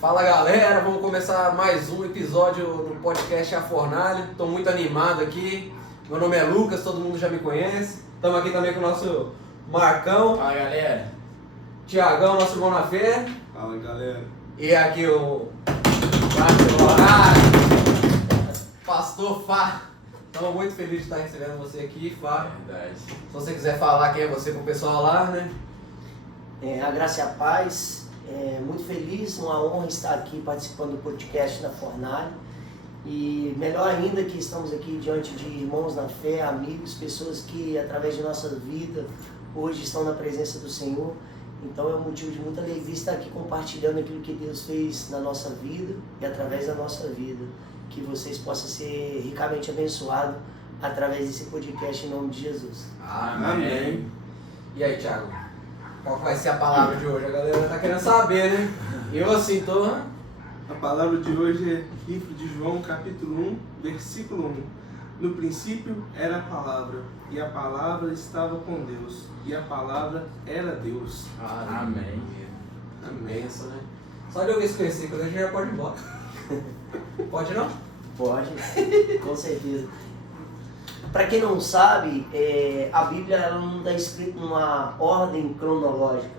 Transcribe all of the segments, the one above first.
Fala galera, vamos começar mais um episódio do podcast A Fornalha. Estou muito animado aqui. Meu nome é Lucas, todo mundo já me conhece. Estamos aqui também com o nosso Marcão. Fala galera. Tiagão, nosso irmão na fé. Fala galera. E aqui o Pastor Fá. Estamos muito felizes de estar recebendo você aqui, Fá. Verdade. Se você quiser falar quem é você pro pessoal lá, né? A graça e a paz. Muito feliz, uma honra estar aqui participando do podcast da Fornalha. E melhor ainda que estamos aqui diante de irmãos na fé, amigos, pessoas que através de nossa vida hoje estão na presença do Senhor. Então é um motivo de muita alegria estar aqui compartilhando aquilo que Deus fez na nossa vida e através da nossa vida. Que vocês possam ser ricamente abençoados através desse podcast em nome de Jesus. Amém. E aí, Thiago? Qual vai ser a palavra de hoje? A galera tá querendo saber, né? Eu assim tô... A palavra de hoje é livro de João, capítulo 1, versículo 1. No princípio era a palavra, e a palavra estava com Deus, e a palavra era Deus. Amém. Amém, né? Só de ouvir esse versículo a gente já pode ir embora. Pode não? Pode, com certeza. Para quem não sabe, a Bíblia ela não está escrita numa ordem cronológica.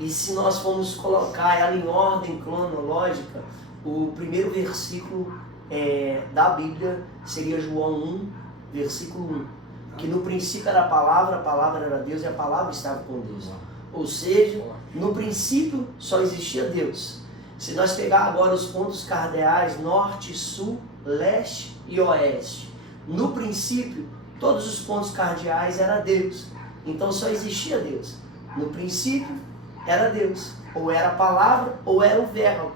E se nós formos colocar ela em ordem cronológica, o primeiro versículo da Bíblia seria João 1, versículo 1. Que no princípio era a palavra era Deus e a palavra estava com Deus. Ou seja, no princípio só existia Deus. Se nós pegar agora os pontos cardeais norte, sul, leste e oeste, no princípio todos os pontos cardeais eram Deus. Então só existia Deus. No princípio era Deus, ou era a palavra ou era o verbo.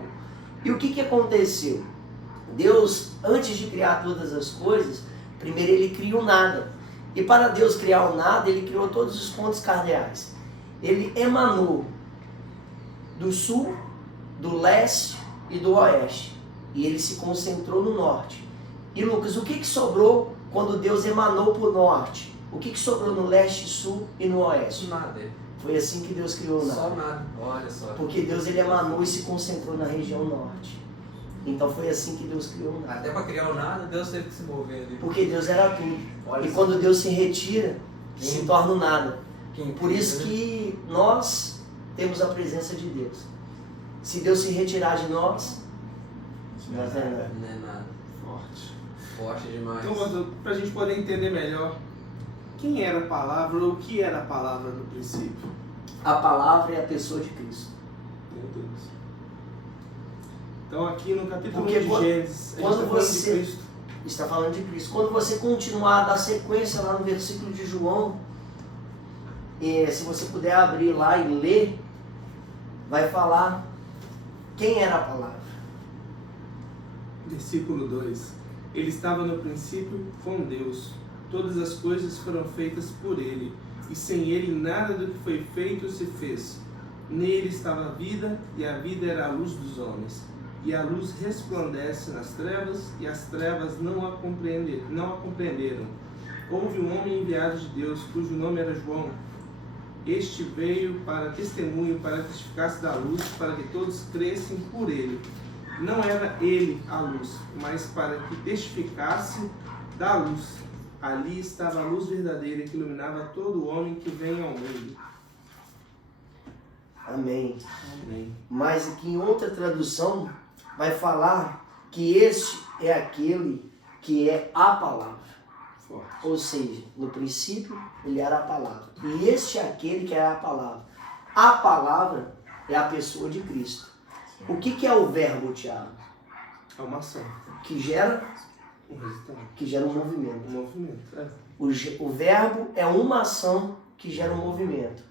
E o que aconteceu? Deus, antes de criar todas as coisas, primeiro ele criou nada. E para Deus criar o nada, ele criou todos os pontos cardeais. Ele emanou do sul, do leste e do oeste. E ele se concentrou no norte. E Lucas, o que sobrou quando Deus emanou para o norte? O que sobrou no leste, sul e no oeste? Nada. Foi assim que Deus criou o nada. Só nada. Olha só. Porque Deus ele emanou e se concentrou na região norte. Então foi assim que Deus criou o nada. Até para criar o nada, Deus teve que se mover ali. Porque Deus era tudo. Olha E só. quando Deus se retira, se torna o nada. Quem Por isso que nós temos a presença de Deus. Se Deus se retirar de nós não é nada. Não é nada. Forte demais. Então, para a gente poder entender melhor, quem era a palavra ou o que era a palavra no princípio? A palavra é a pessoa de Cristo. Meu Deus. Então aqui no capítulo 1 Porque de Gênesis, a gente quando está falando de você- Cristo. Está falando de Cristo. Quando você continuar a dar sequência lá no versículo de João, se você puder abrir lá e ler, vai falar quem era a palavra. Versículo 2. Ele estava no princípio com Deus. Todas as coisas foram feitas por ele, e sem ele nada do que foi feito se fez. Nele estava a vida, e a vida era a luz dos homens. E a luz resplandece nas trevas, e as trevas não a compreenderam. Houve um homem enviado de Deus, cujo nome era João. Este veio para testemunho, para que testificasse da luz, para que todos crescem por ele. Não era ele a luz, mas para que testificasse da luz. Ali estava a luz verdadeira que iluminava todo homem que vem ao mundo. Amém. Amém. Mas aqui em outra tradução vai falar que este é aquele que é a palavra. Forte. Ou seja, no princípio ele era a palavra. E este é aquele que é a palavra. A palavra é a pessoa de Cristo. O que é o verbo, Tiago? É uma ação, Que gera um resultado, um movimento. um movimento. É. O verbo é uma ação que gera um movimento.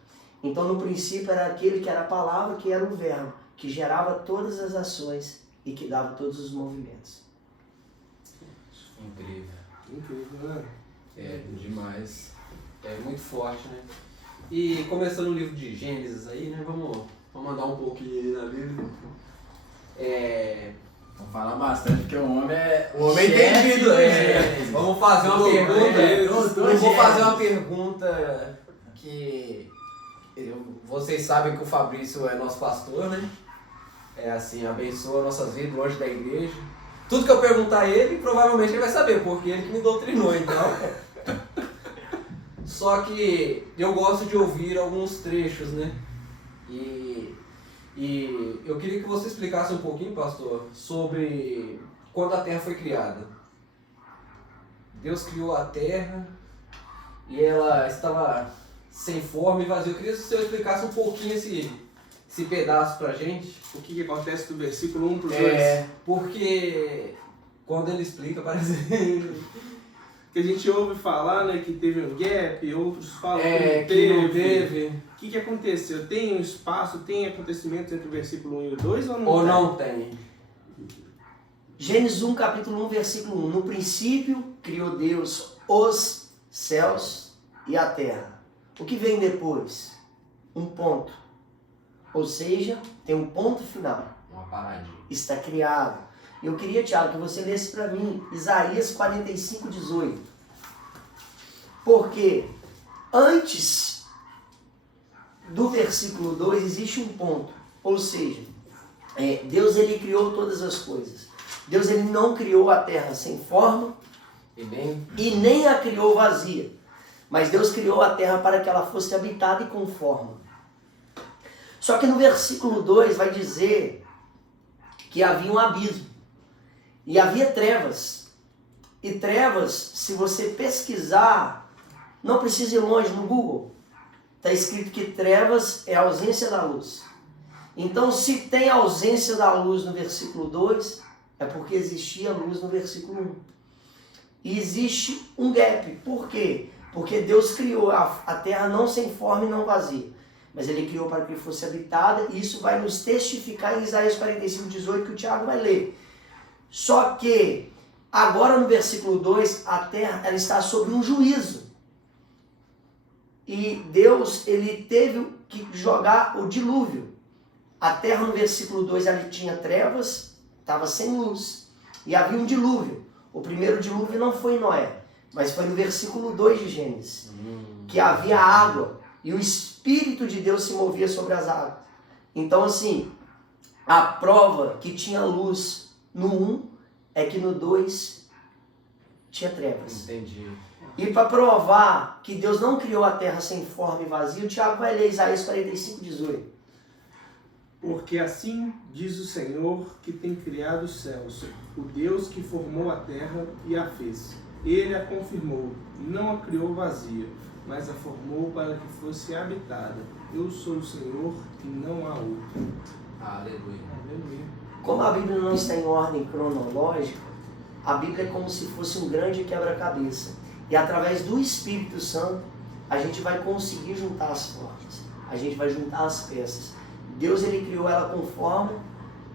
Então no princípio era aquele que era a palavra, que era o verbo, que gerava todas as ações e que dava todos os movimentos. Incrível. Incrível, né? É demais. É muito forte, né? E começando o livro de Gênesis aí, né? Vamos andar um pouquinho ali na Bíblia. Vamos falar bastante, porque o homem é... O homem chefe entendido, do é. Gênesis. Vamos fazer uma Glória a pergunta. Deus. Eu vou fazer uma pergunta que vocês sabem que o Fabrício é nosso pastor, né? É assim, abençoa nossas vidas longe da igreja. Tudo que eu perguntar a ele, provavelmente ele vai saber, porque ele que me doutrinou, então. Só que eu gosto de ouvir alguns trechos, né? E eu queria que você explicasse um pouquinho, pastor, sobre quando a Terra foi criada. Deus criou a Terra e ela estava sem forma e vazia. Eu queria que você explicasse um pouquinho esse pedaço pra gente. O que acontece do versículo 1 pro 2? Porque quando ele explica, parece Que a gente ouve falar, né, que teve um gap, outros falam que não teve. O que aconteceu? Tem um espaço, tem acontecimentos entre o versículo 1 e o 2 ou não Ou tem? não tem? Gênesis 1, capítulo 1, versículo 1. No princípio, criou Deus os céus e a terra. O que vem depois? Um ponto. Ou seja, tem um ponto final. Uma paradinha. Está criado. Eu queria, Tiago, que você lesse para mim Isaías 45, 18. Porque antes do versículo 2 existe um ponto. Ou seja, Deus ele criou todas as coisas. Deus ele não criou a terra sem forma e nem a criou vazia. Mas Deus criou a terra para que ela fosse habitada e com forma. Só que no versículo 2 vai dizer que havia um abismo. E havia trevas. E trevas, se você pesquisar, não precisa ir longe no Google. Está escrito que trevas é a ausência da luz. Então, se tem ausência da luz no versículo 2, é porque existia luz no versículo 1. E existe um gap. Por quê? Porque Deus criou a terra não sem forma e não vazia. Mas Ele criou para que fosse habitada. E isso vai nos testificar em Isaías 45, 18, que o Tiago vai ler. Só que, agora no versículo 2, a terra ela está sob um juízo. E Deus ele teve que jogar o dilúvio. A terra no versículo 2 ela tinha trevas, estava sem luz. E havia um dilúvio. O primeiro dilúvio não foi em Noé, mas foi no versículo 2 de Gênesis. Que havia água e o Espírito de Deus se movia sobre as águas. Então assim, a prova que tinha luz no 1 é que no 2 tinha trevas. Entendi. E para provar que Deus não criou a terra sem forma e vazio, o Tiago vai ler Isaías 45, 18. Porque assim diz o Senhor que tem criado os céus, o Deus que formou a terra e a fez. Ele a confirmou, não a criou vazia, mas a formou para que fosse habitada. Eu sou o Senhor e não há outro. Aleluia. Aleluia. Como a Bíblia não está em ordem cronológica, a Bíblia é como se fosse um grande quebra-cabeça. E através do Espírito Santo, a gente vai conseguir juntar as formas. A gente vai juntar as peças. Deus ele criou ela com forma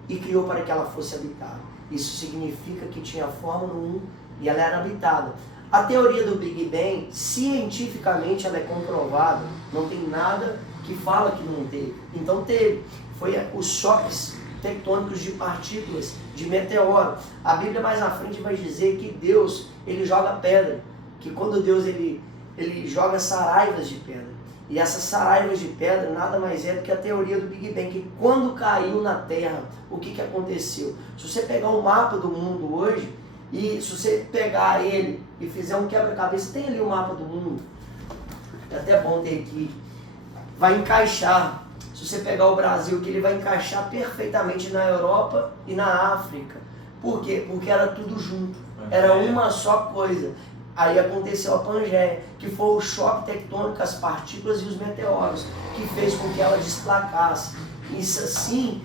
e criou para que ela fosse habitada. Isso significa que tinha forma no 1 e ela era habitada. A teoria do Big Bang, cientificamente, ela é comprovada. Não tem nada que fala que não teve. Então teve. Foi os choques tectônicos de partículas, de meteoro. A Bíblia mais à frente vai dizer que Deus, ele joga pedra. Que quando Deus, ele joga saraivas de pedra. E essas saraivas de pedra nada mais é do que a teoria do Big Bang. Que quando caiu na Terra, o que aconteceu? Se você pegar um mapa do mundo hoje, e se você pegar ele e fizer um quebra-cabeça, tem ali o mapa do mundo. É até bom ter aqui. Vai encaixar. Se você pegar o Brasil, que ele vai encaixar perfeitamente na Europa e na África. Por quê? Porque era tudo junto. Era uma só coisa. Aí aconteceu a Pangeia, que foi o choque tectônico, as partículas e os meteoros, que fez com que ela desplacasse. Isso assim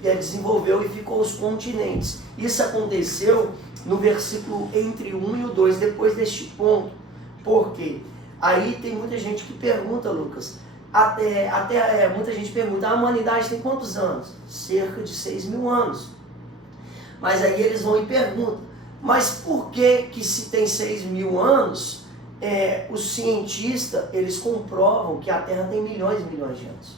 desenvolveu e ficou os continentes. Isso aconteceu no versículo entre 1 e o 2, depois deste ponto. Por quê? Aí tem muita gente que pergunta, Lucas, muita gente pergunta, a humanidade tem quantos anos? Cerca de 6.000 anos. Mas aí eles vão e perguntam, mas por que se tem 6.000 anos, os cientistas, eles comprovam que a Terra tem milhões e milhões de anos.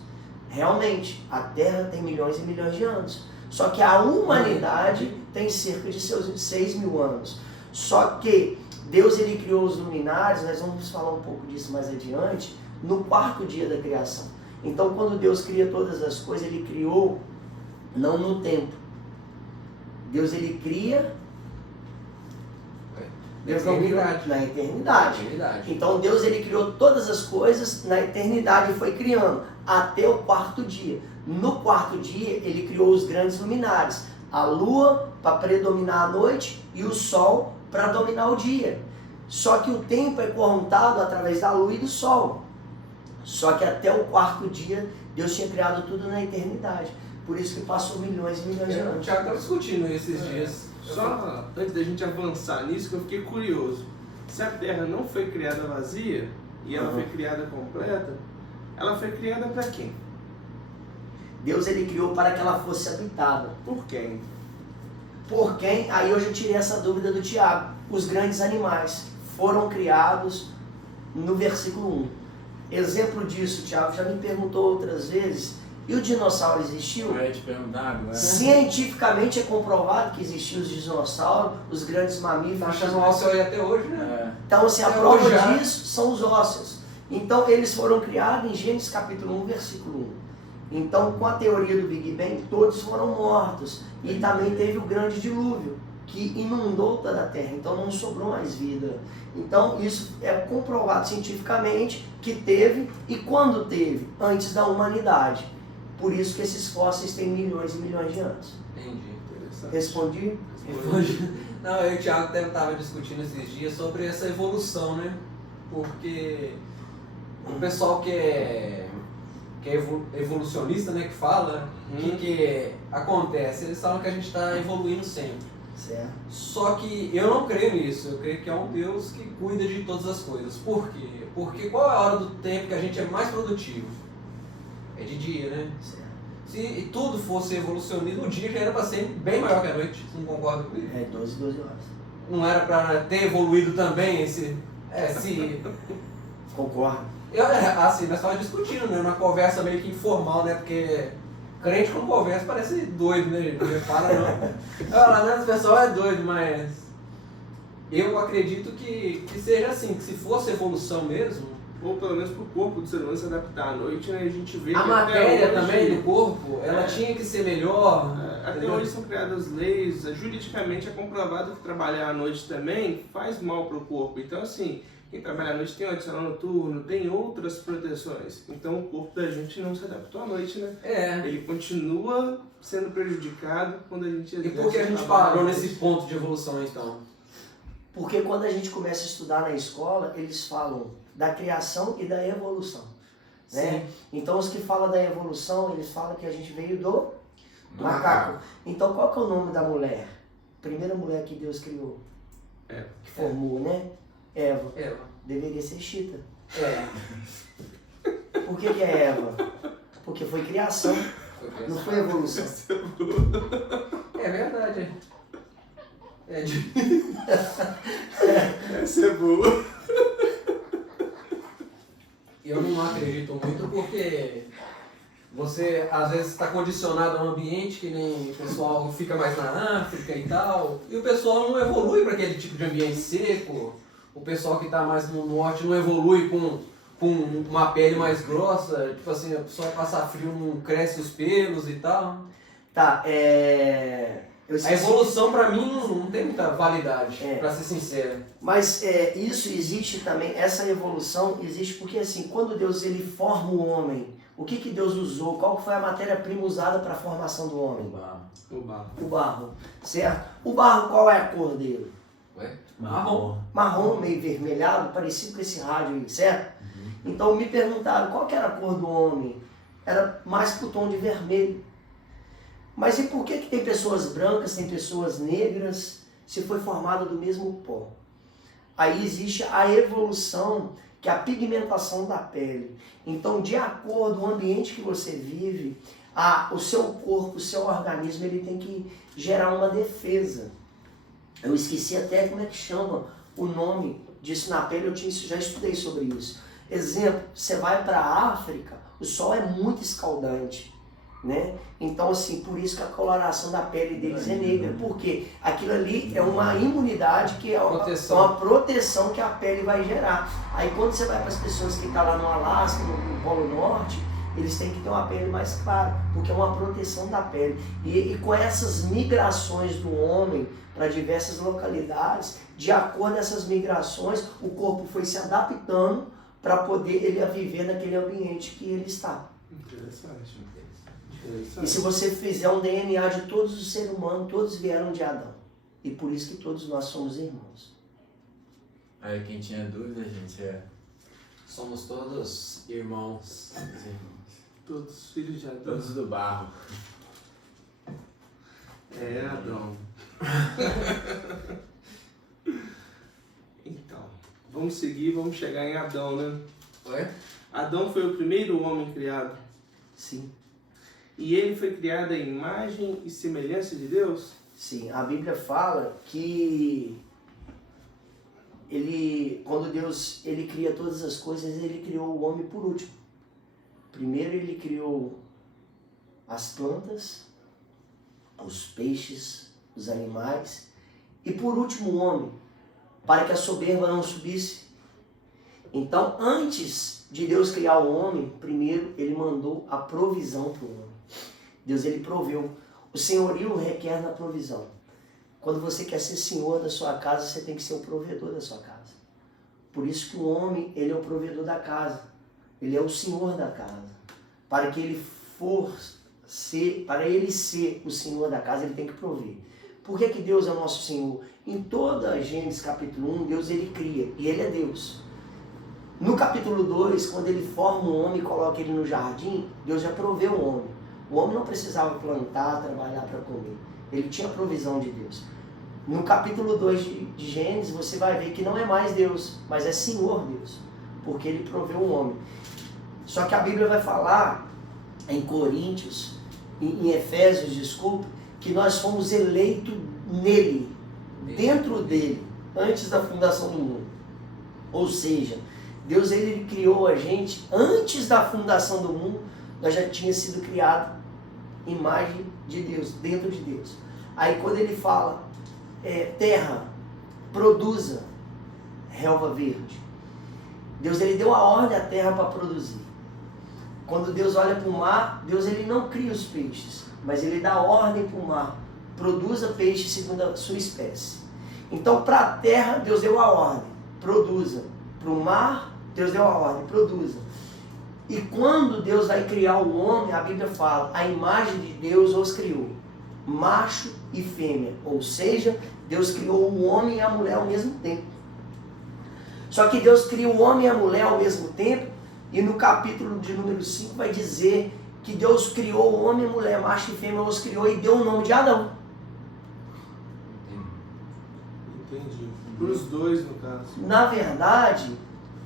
Realmente, a Terra tem milhões e milhões de anos. Só que a humanidade tem cerca de 6.000 anos. Só que Deus ele criou os luminares, nós vamos falar um pouco disso mais adiante, no 4º dia da criação. Então, quando Deus cria todas as coisas, Ele criou não no tempo. Deus ele cria, Deus não criou na eternidade. Então Deus ele criou todas as coisas na eternidade e foi criando até o quarto dia. No quarto dia ele criou os grandes luminares, a lua para predominar a noite e o sol para dominar o dia. Só que o tempo é contado através da lua e do sol. Só que até o quarto dia Deus tinha criado tudo na eternidade. Por isso que passou milhões e milhões de anos. O Thiago estava discutindo esses dias. Só antes da gente avançar nisso, que eu fiquei curioso. Se a Terra não foi criada vazia e ela foi criada completa, ela foi criada para quem? Deus ele criou para que ela fosse habitada. Por quem? Por quem? Aí hoje eu tirei essa dúvida do Tiago. Os grandes animais foram criados no versículo 1. Exemplo disso, Tiago já me perguntou outras vezes. E o dinossauro existiu? Eu ia te perguntar agora. Cientificamente é comprovado que existiam os dinossauros, os grandes mamíferos. Tá achando ósseo aí até hoje, né? Então, assim, a prova disso são os ósseos. Então, eles foram criados em Gênesis capítulo 1, versículo 1. Então, com a teoria do Big Bang, todos foram mortos. E também teve o grande dilúvio, que inundou toda a Terra. Então, não sobrou mais vida. Então, isso é comprovado cientificamente que teve. E quando teve? Antes da humanidade. Por isso que esses fósseis têm milhões e milhões de anos. Entendi. Respondi? Não, eu e o Thiago até estava discutindo esses dias sobre essa evolução, né? Porque o pessoal que é evolucionista, né, que fala, o que acontece? Eles falam que a gente está evoluindo sempre. Certo. Só que eu não creio nisso, eu creio que é um Deus que cuida de todas as coisas. Por quê? Porque qual é a hora do tempo que a gente é mais produtivo? É de dia, né? Certo. Se tudo fosse evolucionismo, o dia já era para ser bem maior que a noite. Você não concorda comigo? É 12 horas. Não era para ter evoluído também esse... Concordo. Assim, nós estávamos discutindo, né? Uma conversa meio que informal, né? Porque crente com conversa parece doido, né? Não fala não. Olha, né? O pessoal é doido, mas... Eu acredito que seja assim, que se fosse evolução mesmo... Ou pelo menos para o corpo do ser humano se adaptar à noite, né? A gente vê a que matéria hoje, também do corpo, ela tinha que ser melhor. Até hoje são criadas leis, juridicamente é comprovado que trabalhar à noite também faz mal para o corpo. Então, assim, quem trabalha à noite tem o adicional noturno, tem outras proteções. Então, o corpo da gente não se adaptou à noite, né? Ele continua sendo prejudicado quando a gente... E por que a gente parou nesse ponto de evolução, então? Porque quando a gente começa a estudar na escola, eles falam da criação e da evolução, né? Então os que falam da evolução, eles falam que a gente veio do macaco. Então qual que é o nome da mulher? Primeira mulher que Deus criou, que formou, né? Eva. Deveria ser Chita. Por que é Eva? Porque foi criação, não foi evolução. É verdade. Essa é boa. Eu não acredito muito porque você às vezes está condicionado a um ambiente que nem o pessoal fica mais na África e tal, e o pessoal não evolui para aquele tipo de ambiente seco, o pessoal que está mais no norte não evolui com uma pele mais grossa, tipo assim, a pessoa passar frio não cresce os pelos e tal. Tá, A evolução para mim não tem muita validade, para ser sincero. Mas isso existe também, essa evolução existe porque assim, quando Deus ele forma o homem, o que Deus usou? Qual foi a matéria-prima usada para a formação do homem? O barro, certo? O barro, qual é a cor dele? Marrom. Marrom, meio vermelhado, parecido com esse rádio aí, certo? Então me perguntaram qual que era a cor do homem? Era mais pro tom de vermelho. Mas e por que tem pessoas brancas, tem pessoas negras, se foi formado do mesmo pó? Aí existe a evolução, que é a pigmentação da pele. Então, de acordo com o ambiente que você vive, o seu corpo, o seu organismo, ele tem que gerar uma defesa. Eu esqueci até como é que chama o nome disso na pele, já estudei sobre isso. Exemplo, você vai para a África, o sol é muito escaldante. Né? Então, assim, por isso que a coloração da pele deles é negra, porque aquilo ali é uma imunidade, que é uma proteção que a pele vai gerar. Aí quando você vai para as pessoas que estão lá no Alasca, no Polo Norte, eles têm que ter uma pele mais clara, porque é uma proteção da pele. E com essas migrações do homem para diversas localidades, de acordo com essas migrações, o corpo foi se adaptando para poder ele viver naquele ambiente que ele está. Interessante. E se você fizer um DNA de todos os seres humanos, todos vieram de Adão. E por isso que todos nós somos irmãos. Aí quem tinha dúvida, gente, Somos todos irmãos. Todos filhos de Adão. todos do barro. É, Adão. Então, vamos seguir, vamos chegar em Adão, né? Oi? Adão foi o primeiro homem criado. Sim. E ele foi criado à imagem e semelhança de Deus? Sim, a Bíblia fala que quando Deus cria todas as coisas, ele criou o homem por último. Primeiro ele criou as plantas, os peixes, os animais, e por último o homem, para que a soberba não subisse. Então, antes de Deus criar o homem, primeiro ele mandou a provisão para o homem. Deus ele proveu. O senhorio requer na provisão. Quando você quer ser senhor da sua casa, você tem que ser o provedor da sua casa. Por isso que o homem, ele é o provedor da casa. Ele é o senhor da casa. Para ele ser o senhor da casa, ele tem que prover. Por que Deus é o nosso senhor? Em toda Gênesis capítulo 1, Deus ele cria, e ele é Deus. No capítulo 2, quando ele forma o homem e coloca ele no jardim, Deus já proveu o homem. O homem não precisava plantar, trabalhar para comer. Ele tinha a provisão de Deus. No capítulo 2 de Gênesis, você vai ver que não é mais Deus, mas é Senhor Deus, porque ele proveu o homem. Só que a Bíblia vai falar em Coríntios, em Efésios, desculpa, que nós fomos eleitos nele, dentro dele, antes da fundação do mundo. Ou seja, Deus ele criou a gente antes da fundação do mundo, nós já tinha sido criado imagem de Deus, dentro de Deus. Aí quando ele fala, terra, produza relva verde. Deus ele deu a ordem à terra para produzir. Quando Deus olha para o mar, Deus ele não cria os peixes, mas ele dá ordem para o mar, produza peixe segundo a sua espécie. Então para a terra, Deus deu a ordem, produza. Para o mar, Deus deu a ordem, produza. E quando Deus vai criar o homem, a Bíblia fala, a imagem de Deus os criou, macho e fêmea. Ou seja, Deus criou o homem e a mulher ao mesmo tempo. Só que Deus cria o homem e a mulher ao mesmo tempo, e no capítulo de número 5 vai dizer que Deus criou o homem e a mulher, macho e fêmea, os criou e deu o nome de Adão. Entendi. Para os dois, no caso. Na verdade,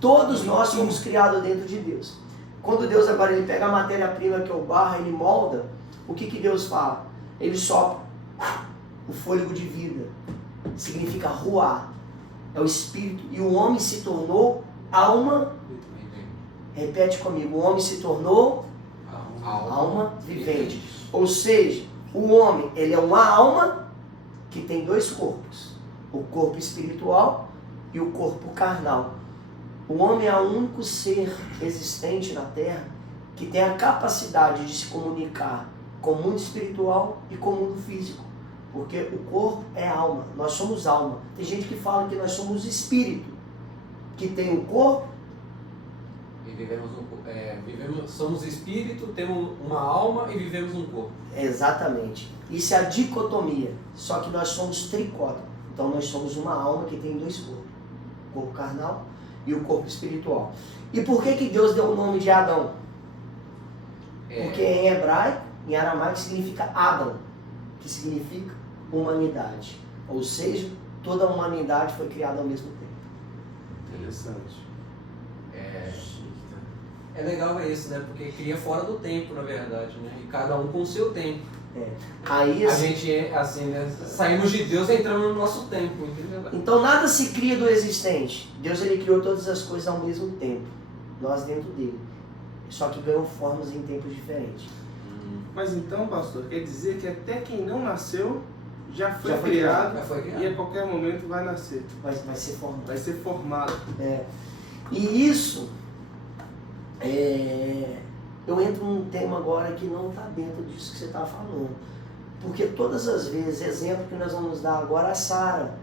todos nós fomos criados dentro de Deus. Quando Deus agora ele pega a matéria-prima que é o barro, ele molda, o que Deus fala? Ele sopra o fôlego de vida. Significa ruar. É o espírito. E o homem se tornou alma. Repete comigo. O homem se tornou alma vivente. Ou seja, o homem ele é uma alma que tem dois corpos. O corpo espiritual e o corpo carnal. O homem é o único ser existente na Terra que tem a capacidade de se comunicar com o mundo espiritual e com o mundo físico. Porque o corpo é alma, nós somos alma. Tem gente que fala que nós somos espírito, que tem o corpo. E somos espírito, temos uma alma e vivemos um corpo. Exatamente. Isso é a dicotomia. Só que nós somos tricótomo. Então nós somos uma alma que tem dois corpos. O corpo carnal e o corpo espiritual. E por que Deus deu o nome de Adão? Porque em hebraico, em aramaico, significa Adam, que significa humanidade. Ou seja, toda a humanidade foi criada ao mesmo tempo. Interessante. É legal isso, né? Porque cria fora do tempo, na verdade, né? E cada um com o seu tempo. Aí, a gente, assim, né? Saímos de Deus e entramos no nosso tempo, entendeu? Então nada se cria do existente. Deus ele criou todas as coisas ao mesmo tempo. Nós dentro dele. Só que ganhou formas em tempos diferentes. Mas então, pastor, quer dizer que até quem não nasceu já foi criado e a qualquer momento vai nascer. Vai ser formado. Vai ser formado. E isso eu entro num tema agora que não está dentro disso que você está falando. Porque todas as vezes, exemplo que nós vamos dar agora, a Sara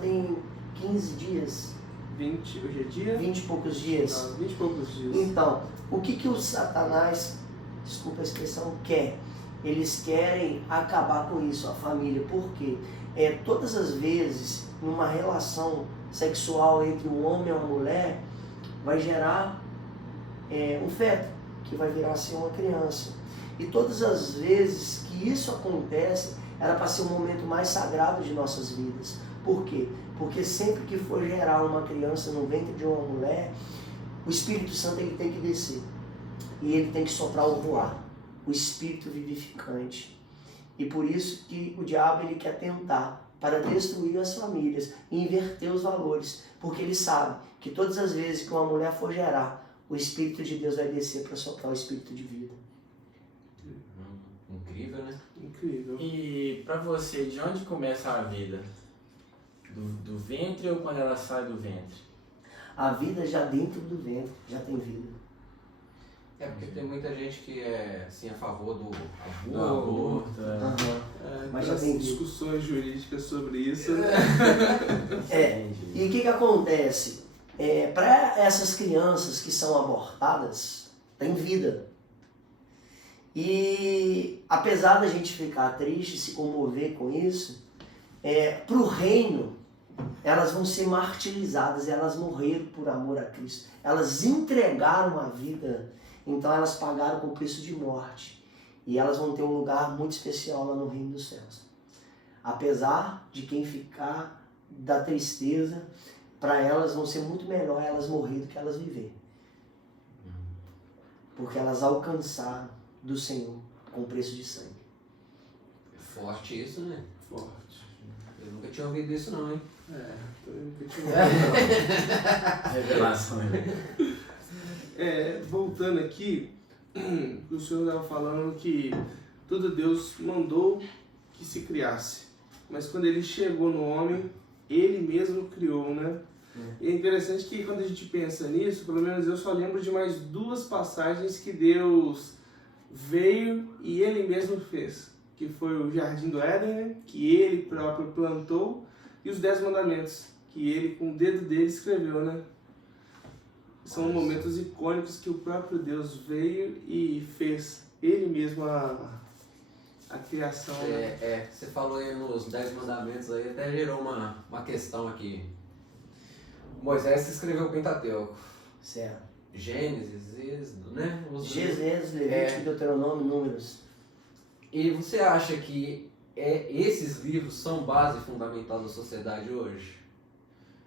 tem 15 dias, 20, hoje é dia? 20 e poucos dias. Não, 20 e poucos dias. Então, o que o Satanás, desculpa a expressão, quer? Eles querem acabar com isso, a família. Por quê? Todas as vezes, numa relação sexual entre um homem e uma mulher, vai gerar um feto, que vai virar assim uma criança. E todas as vezes que isso acontece, era para ser o momento mais sagrado de nossas vidas. Por quê? Porque sempre que for gerar uma criança no ventre de uma mulher, o Espírito Santo ele tem que descer. E ele tem que soprar o ruá, o Espírito vivificante. E por isso que o diabo ele quer tentar para destruir as famílias e inverter os valores. Porque ele sabe que todas as vezes que uma mulher for gerar, o Espírito de Deus vai descer para soprar o Espírito de vida. Incrível, né? Incrível. E pra você, de onde começa a vida? Do ventre ou quando ela sai do ventre? A vida já dentro do ventre já tem vida. Porque tem muita gente que é assim, a favor do Do aborto. aborto. Mas Mas já tem discussões jurídicas sobre isso. E o que acontece? Para essas crianças que são abortadas, tem vida. E apesar da gente ficar triste, se comover com isso, para o reino, elas vão ser martirizadas, elas morreram por amor a Cristo. Elas entregaram a vida, então elas pagaram com o preço de morte. E elas vão ter um lugar muito especial lá no reino dos céus. Apesar de quem ficar da tristeza, para elas vão ser muito melhor elas morrer do que elas viver. Porque elas alcançaram do Senhor com preço de sangue. Forte isso, né? Forte. Eu nunca tinha ouvido isso não, hein? Revelação. Voltando aqui, o senhor estava falando que tudo Deus mandou que se criasse. Mas quando ele chegou no homem, ele mesmo criou, né? E é interessante que quando a gente pensa nisso, pelo menos eu só lembro de mais duas passagens que Deus veio e ele mesmo fez. Que foi o Jardim do Éden, né? Que ele próprio plantou, e os 10 mandamentos, que ele com o dedo dele escreveu, né? São momentos icônicos que o próprio Deus veio e fez ele mesmo a criação. Né? Você falou aí nos 10 mandamentos aí, até gerou uma questão aqui. Moisés escreveu o Pentateuco. Certo. Gênesis, Êxodo, né? Gênesis, Levítico, Deuteronômio, Números. E você acha que esses livros são base fundamental da sociedade hoje?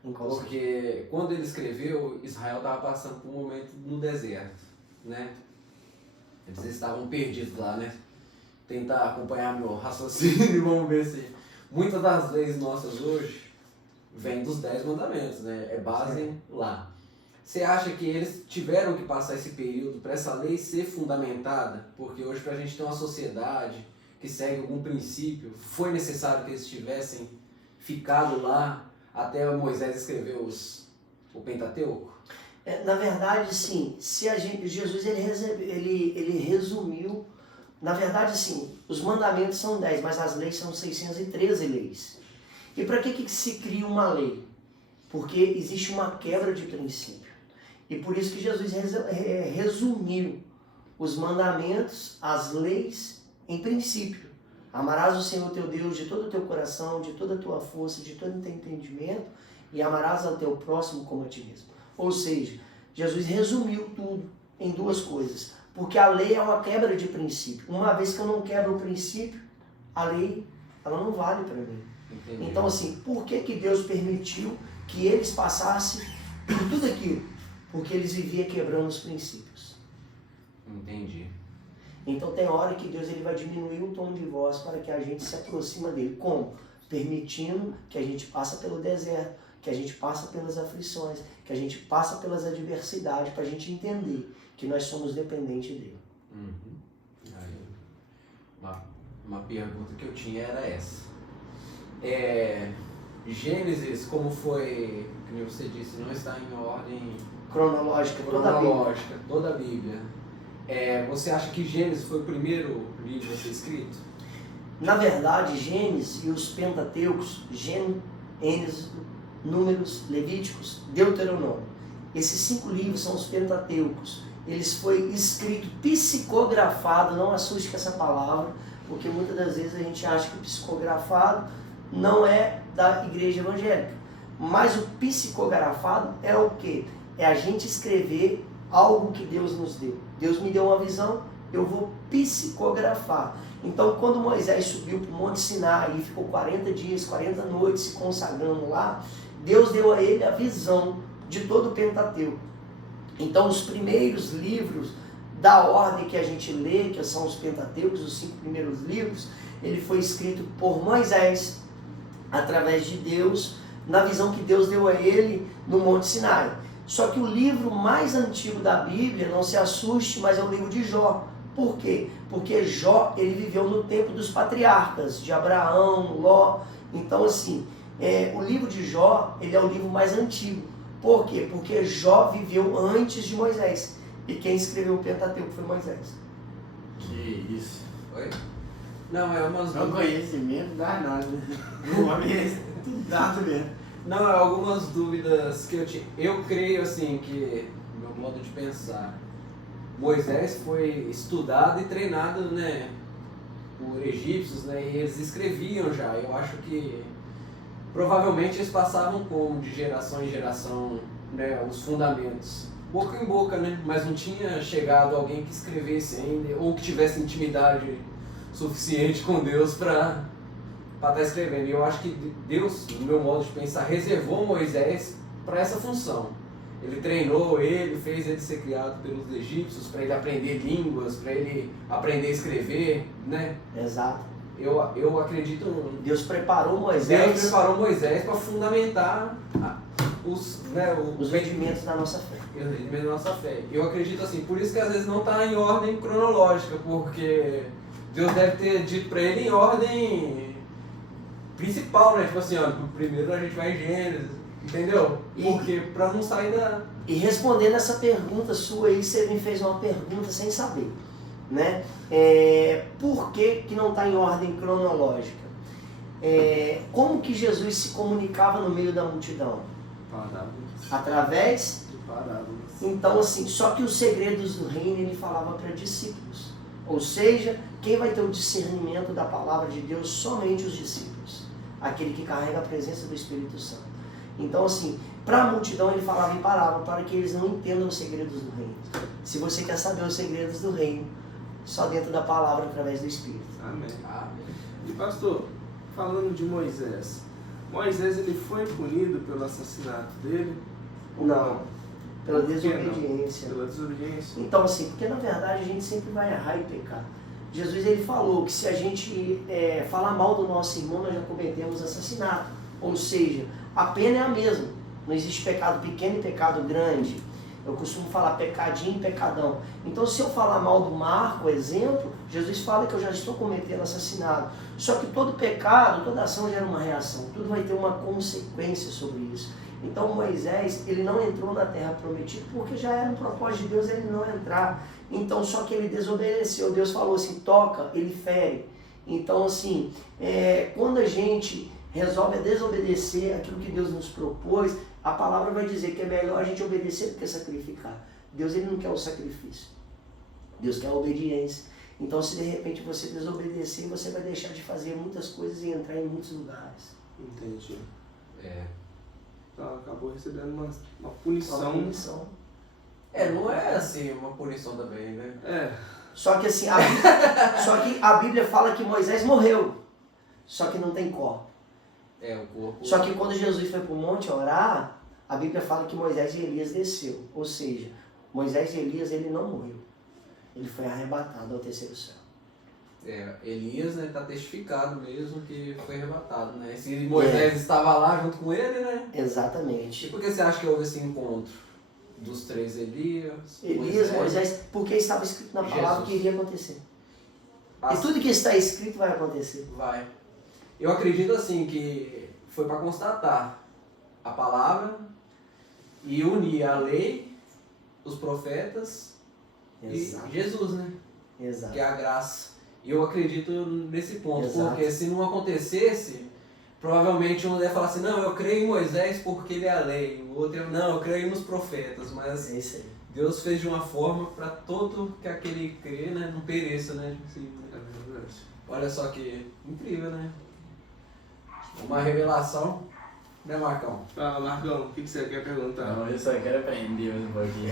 Porque quando ele escreveu, Israel estava passando por um momento no deserto, né? Eles estavam perdidos lá, né? Tentar acompanhar meu raciocínio, vamos ver se... Muitas das leis nossas hoje vêm dos 10 mandamentos, né? É base lá. Você acha que eles tiveram que passar esse período para essa lei ser fundamentada? Porque hoje, para a gente ter uma sociedade que segue algum princípio, foi necessário que eles tivessem ficado lá até Moisés escrever o Pentateuco? Na verdade, sim. Jesus ele resumiu. Na verdade, sim, os mandamentos são 10, mas as leis são 613 leis. E para que se cria uma lei? Porque existe uma quebra de princípio. E por isso que Jesus resumiu os mandamentos, as leis, em princípio. Amarás o Senhor teu Deus de todo o teu coração, de toda a tua força, de todo o teu entendimento, e amarás ao teu próximo como a ti mesmo. Ou seja, Jesus resumiu tudo em duas coisas. Porque a lei é uma quebra de princípio. Uma vez que eu não quebro o princípio, a lei ela não vale para mim. Entendi. Então, assim, por que Deus permitiu que eles passassem por tudo aquilo? Porque eles viviam quebrando os princípios. Entendi. Então tem hora que Deus ele vai diminuir o tom de voz para que a gente se aproxima dele. Como? Permitindo que a gente passe pelo deserto, que a gente passe pelas aflições, que a gente passe pelas adversidades, para a gente entender que nós somos dependentes dele. Aí, uma pergunta que eu tinha era essa. Gênesis, como foi, como você disse, não está em ordem Cronológica, cronológica, toda a Bíblia. Você acha que Gênesis foi o primeiro livro a ser escrito? Na verdade, Gênesis e os Pentateucos, Gênesis, Números, Levíticos, Deuteronômio, esses 5 livros são os Pentateucos. Eles foi escrito, psicografado, não assuste com essa palavra, porque muitas das vezes a gente acha que o psicografado não é da igreja evangélica. Mas o psicografado é o quê? É a gente escrever algo que Deus nos deu. Deus me deu uma visão, eu vou psicografar. Então, quando Moisés subiu para o Monte Sinai e ficou 40 dias, 40 noites se consagrando lá, Deus deu a ele a visão de todo o Pentateuco. Então, os primeiros livros da ordem que a gente lê, que são os Pentateucos, os 5 primeiros livros, ele foi escrito por Moisés, através de Deus, na visão que Deus deu a ele no Monte Sinai. Só que o livro mais antigo da Bíblia, não se assuste, mas é o livro de Jó. Por quê? Porque Jó, ele viveu no tempo dos patriarcas, de Abraão, Ló. Então, assim, o livro de Jó, ele é o livro mais antigo. Por quê? Porque Jó viveu antes de Moisés. E quem escreveu o Pentateuco foi Moisés. Que isso. Oi? Não, é umas Não conhecimento danado. O homem é tudo dado mesmo. Não, é algumas dúvidas que eu tinha. Eu creio, assim, que, meu modo de pensar, Moisés foi estudado e treinado, né, por egípcios, né, e eles escreviam já. Eu acho que provavelmente eles passavam como de geração em geração, né, os fundamentos. Boca em boca, né, mas não tinha chegado alguém que escrevesse ainda, ou que tivesse intimidade suficiente com Deus para estar escrevendo. E eu acho que Deus, no meu modo de pensar, reservou Moisés para essa função. Ele treinou ele, fez ele ser criado pelos egípcios, para ele aprender línguas, para ele aprender a escrever, né? Exato. Eu acredito... Deus preparou Moisés. Deus preparou Moisés para fundamentar os rendimentos da nossa fé. Os rendimentos da nossa fé. Eu acredito assim, por isso que às vezes não está em ordem cronológica, porque Deus deve ter dito para ele em ordem principal, né? Tipo assim, ó, primeiro a gente vai em Gênesis, entendeu? Porque para não sair da... E respondendo essa pergunta sua aí, você me fez uma pergunta sem saber, né? Por que não está em ordem cronológica? Como que Jesus se comunicava no meio da multidão? Parábolas. Através? De parábolas. Então, assim, só que os segredos do reino ele falava para discípulos. Ou seja, quem vai ter o discernimento da palavra de Deus? Somente os discípulos. Aquele que carrega a presença do Espírito Santo. Então, assim, para a multidão ele falava em parábola, para que eles não entendam os segredos do reino. Se você quer saber os segredos do reino, só dentro da palavra, através do Espírito. Amém. Amém. E pastor, falando de Moisés, Moisés ele foi punido pelo assassinato dele? Não, pela Por que não? desobediência. Pela desobediência? Então, assim, porque na verdade a gente sempre vai errar e pecar. Jesus ele falou que se a gente falar mal do nosso irmão, nós já cometemos assassinato. Ou seja, a pena é a mesma. Não existe pecado pequeno e pecado grande. Eu costumo falar pecadinho e pecadão. Então, se eu falar mal do Marco, exemplo, Jesus fala que eu já estou cometendo assassinato. Só que todo pecado, toda ação gera uma reação. Tudo vai ter uma consequência sobre isso. Então, Moisés, ele não entrou na terra prometida porque já era um propósito de Deus ele não entrar. Então, só que ele desobedeceu. Deus falou assim, toca, ele fere. Então, assim, quando a gente resolve desobedecer aquilo que Deus nos propôs, a palavra vai dizer que é melhor a gente obedecer do que sacrificar. Deus ele não quer o sacrifício. Deus quer a obediência. Então, se de repente você desobedecer, você vai deixar de fazer muitas coisas e entrar em muitos lugares. Entendi. Então, Acabou recebendo uma punição. Uma punição. Não é assim uma punição também, né? Só que assim, a Bíblia fala que Moisés morreu. Só que não tem corpo. O corpo... Só que quando Jesus foi para o monte orar, a Bíblia fala que Moisés e Elias desceu. Ou seja, Moisés e Elias ele não morreu. Ele foi arrebatado ao terceiro céu. Elias está testificado mesmo que foi arrebatado, né? Se Moisés estava lá junto com ele, né? Exatamente. E por que você acha que houve esse encontro dos 3 Elias, Moisés, porque estava escrito na palavra que iria acontecer. E tudo que está escrito vai acontecer. Vai. Eu acredito assim que foi para constatar a palavra e unir a lei, os profetas Exato. e Jesus, né? Exato. Que é a graça. E eu acredito nesse ponto, Exato. porque se não acontecesse, provavelmente um ia falar assim, não, eu creio em Moisés porque ele é a lei. O outro, não, eu creio nos profetas, mas É isso aí. Deus fez de uma forma para todo que aquele crê, né, não pereça, né? Tipo assim, É verdade. olha só que incrível, né? Uma revelação, né, Marcão? Fala, Marcão, o que você quer perguntar? Não, eu só quero aprender mais um pouquinho.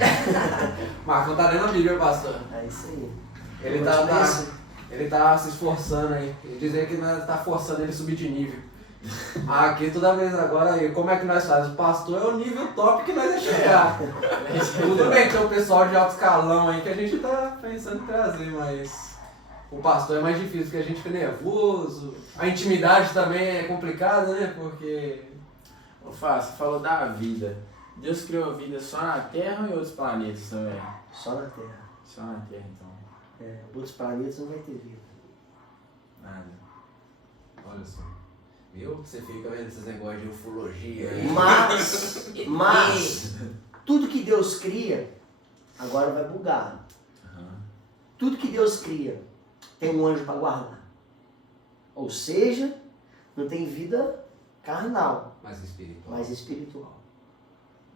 Marcão tá lendo a Bíblia, pastor. É isso aí. Ele Eu tá, vou te tá- dar isso. ele tá se esforçando aí. Ele dizendo que nós tá forçando ele a subir de nível. Aqui toda vez agora, aí, como é que nós fazemos? O pastor é o nível top que nós ia chegar. Tudo bem que tem o pessoal de alto escalão aí que a gente tá pensando em trazer, mas o pastor é mais difícil, porque a gente fica nervoso. A intimidade também é complicada, né? Porque. Ô Fá, você falou da vida. Deus criou a vida só na Terra ou em outros planetas também? Só na Terra. Só na Terra, então. Outros planetas não vai ter vida. Nada. Olha só. Viu? Você fica vendo esses negócios de ufologia aí. Mas tudo que Deus cria, agora vai bugar. Aham. Tudo que Deus cria tem um anjo para guardar. Ou seja, não tem vida carnal, Mais espiritual. mas espiritual.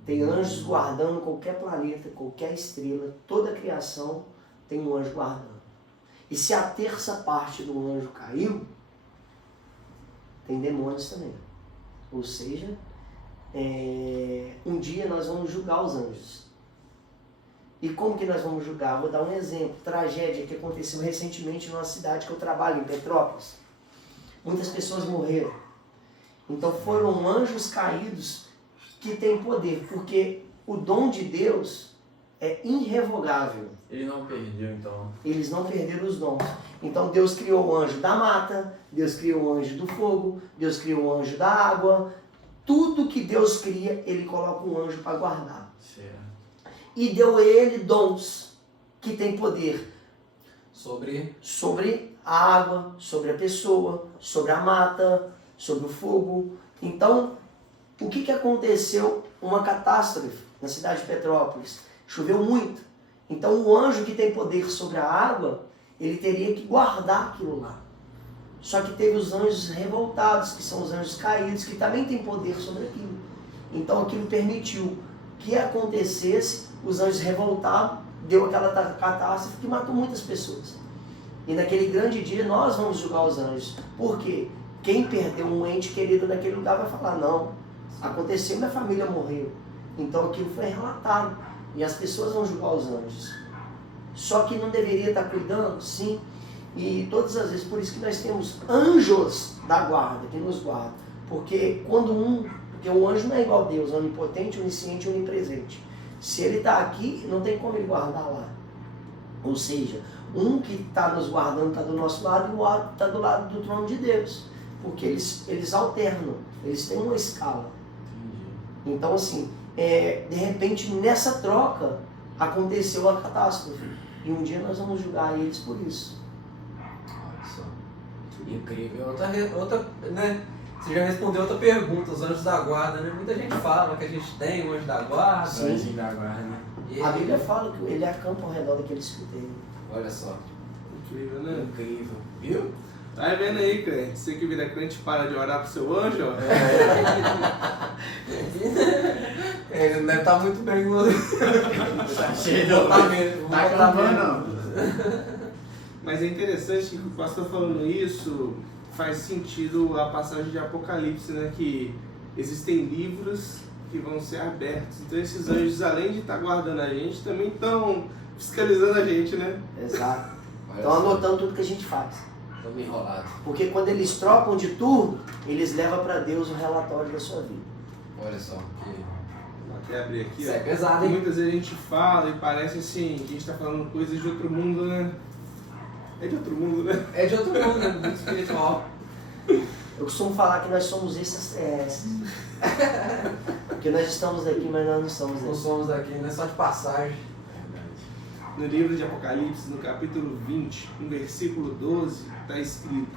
Tem anjos guardando qualquer planeta, qualquer estrela, toda a criação tem um anjo guardando. E se a terça parte do anjo caiu, tem demônios também. Ou seja, um dia nós vamos julgar os anjos. E como que nós vamos julgar? Vou dar um exemplo. Tragédia que aconteceu recentemente numa cidade que eu trabalho, em Petrópolis. Muitas pessoas morreram. Então foram anjos caídos que têm poder, porque o dom de Deus é irrevogável. Ele não perdeu, então. Eles não perderam os dons. Então Deus criou o anjo da mata, Deus criou o anjo do fogo, Deus criou o anjo da água. Tudo que Deus cria, Ele coloca um anjo para guardar. Certo. E deu a ele dons que têm poder Sobre a água, sobre a pessoa, sobre a mata, sobre o fogo. Então, o que aconteceu? Uma catástrofe na cidade de Petrópolis. Choveu muito. Então, o anjo que tem poder sobre a água, ele teria que guardar aquilo lá. Só que teve os anjos revoltados, que são os anjos caídos, que também têm poder sobre aquilo. Então, aquilo permitiu que acontecesse, os anjos revoltados, deu aquela catástrofe que matou muitas pessoas. E naquele grande dia nós vamos julgar os anjos. Por quê? Quem perdeu um ente querido naquele lugar vai falar, não, aconteceu, minha família morreu. Então aquilo foi relatado. E as pessoas vão julgar os anjos. Só que não deveria estar cuidando? Sim. E todas as vezes, por isso que nós temos anjos da guarda, que nos guardam. Porque porque o anjo não é igual a Deus, onipotente, onisciente e onipresente. Se ele está aqui, não tem como ele guardar lá. Ou seja, um que está nos guardando está do nosso lado e o outro está do lado do trono de Deus. Porque eles alternam, eles têm uma escala. Entendi. Então assim, de repente nessa troca aconteceu a catástrofe. E um dia nós vamos julgar eles por isso. Olha só. Incrível. Outra, né? Você já respondeu outra pergunta, os anjos da guarda, né? Muita gente fala que a gente tem um anjo da guarda. Sim. Anjinho da guarda, né? E A Bíblia fala que ele acampa ao redor daquele escudeiro. olha só. Incrível, né? Incrível. Viu? Tá vendo aí, crente? Você que vira crente, para de orar pro seu anjo, ó. Ele não deve estar muito bem no. Tá cheio Vou botar de... medo, vou Tá botar acabando, medo. não. Mas é interessante que o pastor falando isso faz sentido a passagem de Apocalipse, né? Que existem livros que vão ser abertos. Então esses anjos, além de estar guardando a gente, também estão fiscalizando a gente, né? Exato. Olha Estão só. anotando tudo que a gente faz. Estamos enrolados. Porque quando eles trocam de turno, eles levam para Deus o relatório da sua vida. Olha só. Vou até abrir aqui, Isso ó. é pesado, hein? Muitas vezes a gente fala e parece assim, que a gente está falando coisas de outro mundo, né? É de outro mundo, né? É de outro mundo, né? Muito espiritual. Eu costumo falar que nós somos extraterrestres. Porque nós estamos aqui, mas nós não estamos Não aqui. somos daqui, não é só de passagem. No livro de Apocalipse, no capítulo 20, no versículo 12, está escrito: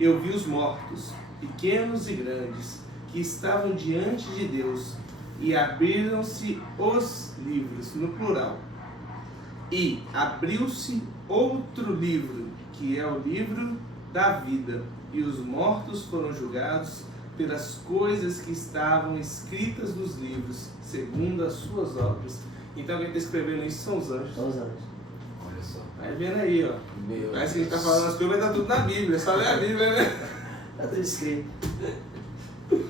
Eu vi os mortos, pequenos e grandes, que estavam diante de Deus, e abriram-se os livros, no plural. E abriu-se outro livro, que é o livro da vida, e os mortos foram julgados pelas coisas que estavam escritas nos livros, segundo as suas obras. Então quem está escrevendo isso são os anjos. São os anjos. Olha só. Vai vendo aí, ó. Meu Parece que a gente tá Deus. falando as coisas, mas tá tudo na Bíblia. Só lê a Bíblia, né? Tá tudo escrito.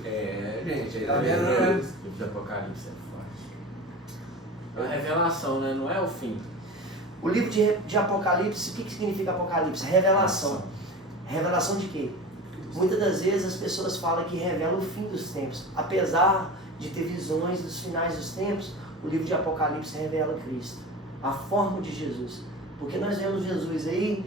É, gente, aí tá vendo, né? O livro do Apocalipse é forte. É a revelação, né? Não é o fim. O livro de Apocalipse, o que significa Apocalipse? Revelação. Revelação de quê? Muitas das vezes as pessoas falam que revela o fim dos tempos. Apesar de ter visões dos finais dos tempos, o livro de Apocalipse revela Cristo, a forma de Jesus. Porque nós vemos Jesus aí,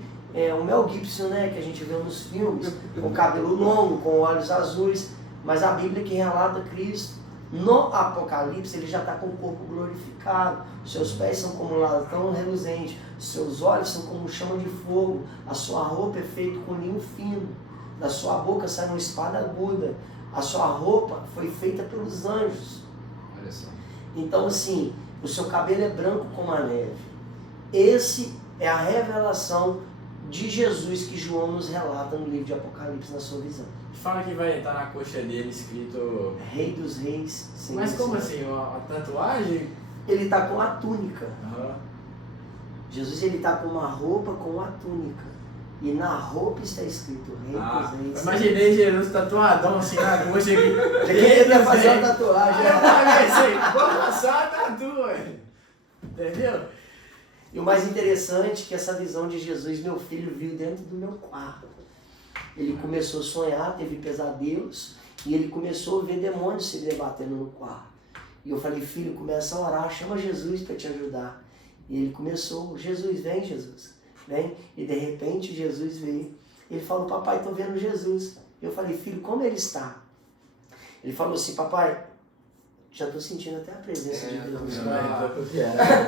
o Mel Gibson, né, que a gente vê nos filmes, com cabelo longo, com olhos azuis, mas a Bíblia que relata Cristo, no Apocalipse ele já está com o corpo glorificado, seus pés são como latão reluzente, seus olhos são como chama de fogo, a sua roupa é feita com linho fino, da sua boca sai uma espada aguda, a sua roupa foi feita pelos anjos. Olha só. Então assim, o seu cabelo é branco como a neve. Esse é a revelação de Jesus que João nos relata no livro de Apocalipse na sua visão. Fala que vai estar na coxa dele escrito... Rei dos reis, Senhor Mas dos como senhores. assim? Uma tatuagem? Ele está com a túnica. Aham. Jesus ele está com uma roupa com a túnica. E na roupa está escrito Rei dos reis. Imaginei Jesus tatuadão assim na coxa aqui. Já queria fazer uma tatuagem. Eu pensei, vou passar a tatu, ué. Entendeu? E o mais interessante é que essa visão de Jesus, meu filho, viu dentro do meu quarto. Ele começou a sonhar, teve pesadelos, e ele começou a ver demônios se debatendo no quarto. E eu falei, filho, começa a orar, chama Jesus para te ajudar. E ele começou, Jesus, vem Jesus, vem. E de repente Jesus veio. Ele falou, papai, estou vendo Jesus. Eu falei, filho, como ele está? Ele falou assim, papai, já estou sentindo até a presença de Deus.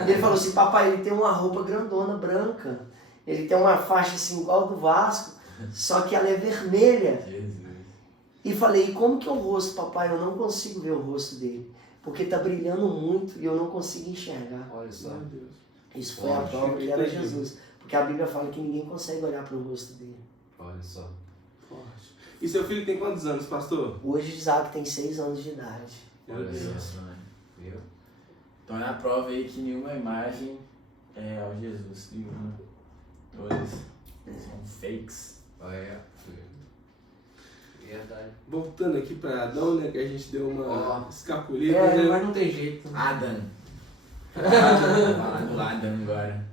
Ele falou assim, papai, ele tem uma roupa grandona, branca. Ele tem uma faixa assim, igual do Vasco, só que ela é vermelha. Jesus. E falei, e como que é o rosto, papai? Eu não consigo ver o rosto dele, porque está brilhando muito e eu não consigo enxergar. Olha só. Meu Deus. Isso foi a Poxa, prova que que era terrível. Jesus. Porque a Bíblia fala que ninguém consegue olhar para o rosto dele. Olha só. Forte. E seu filho tem quantos anos, pastor? Hoje Isaac tem 6 anos de idade. Meu Olha Deus. só. Viu? Então é a prova aí que nenhuma imagem é ao Jesus. Nenhuma. Todas são fakes. Olha. Verdade. Voltando aqui para Adão, né, que a gente deu uma Ó. escapulida, É, né? mas não tem jeito. Adam. Falar do Adam agora.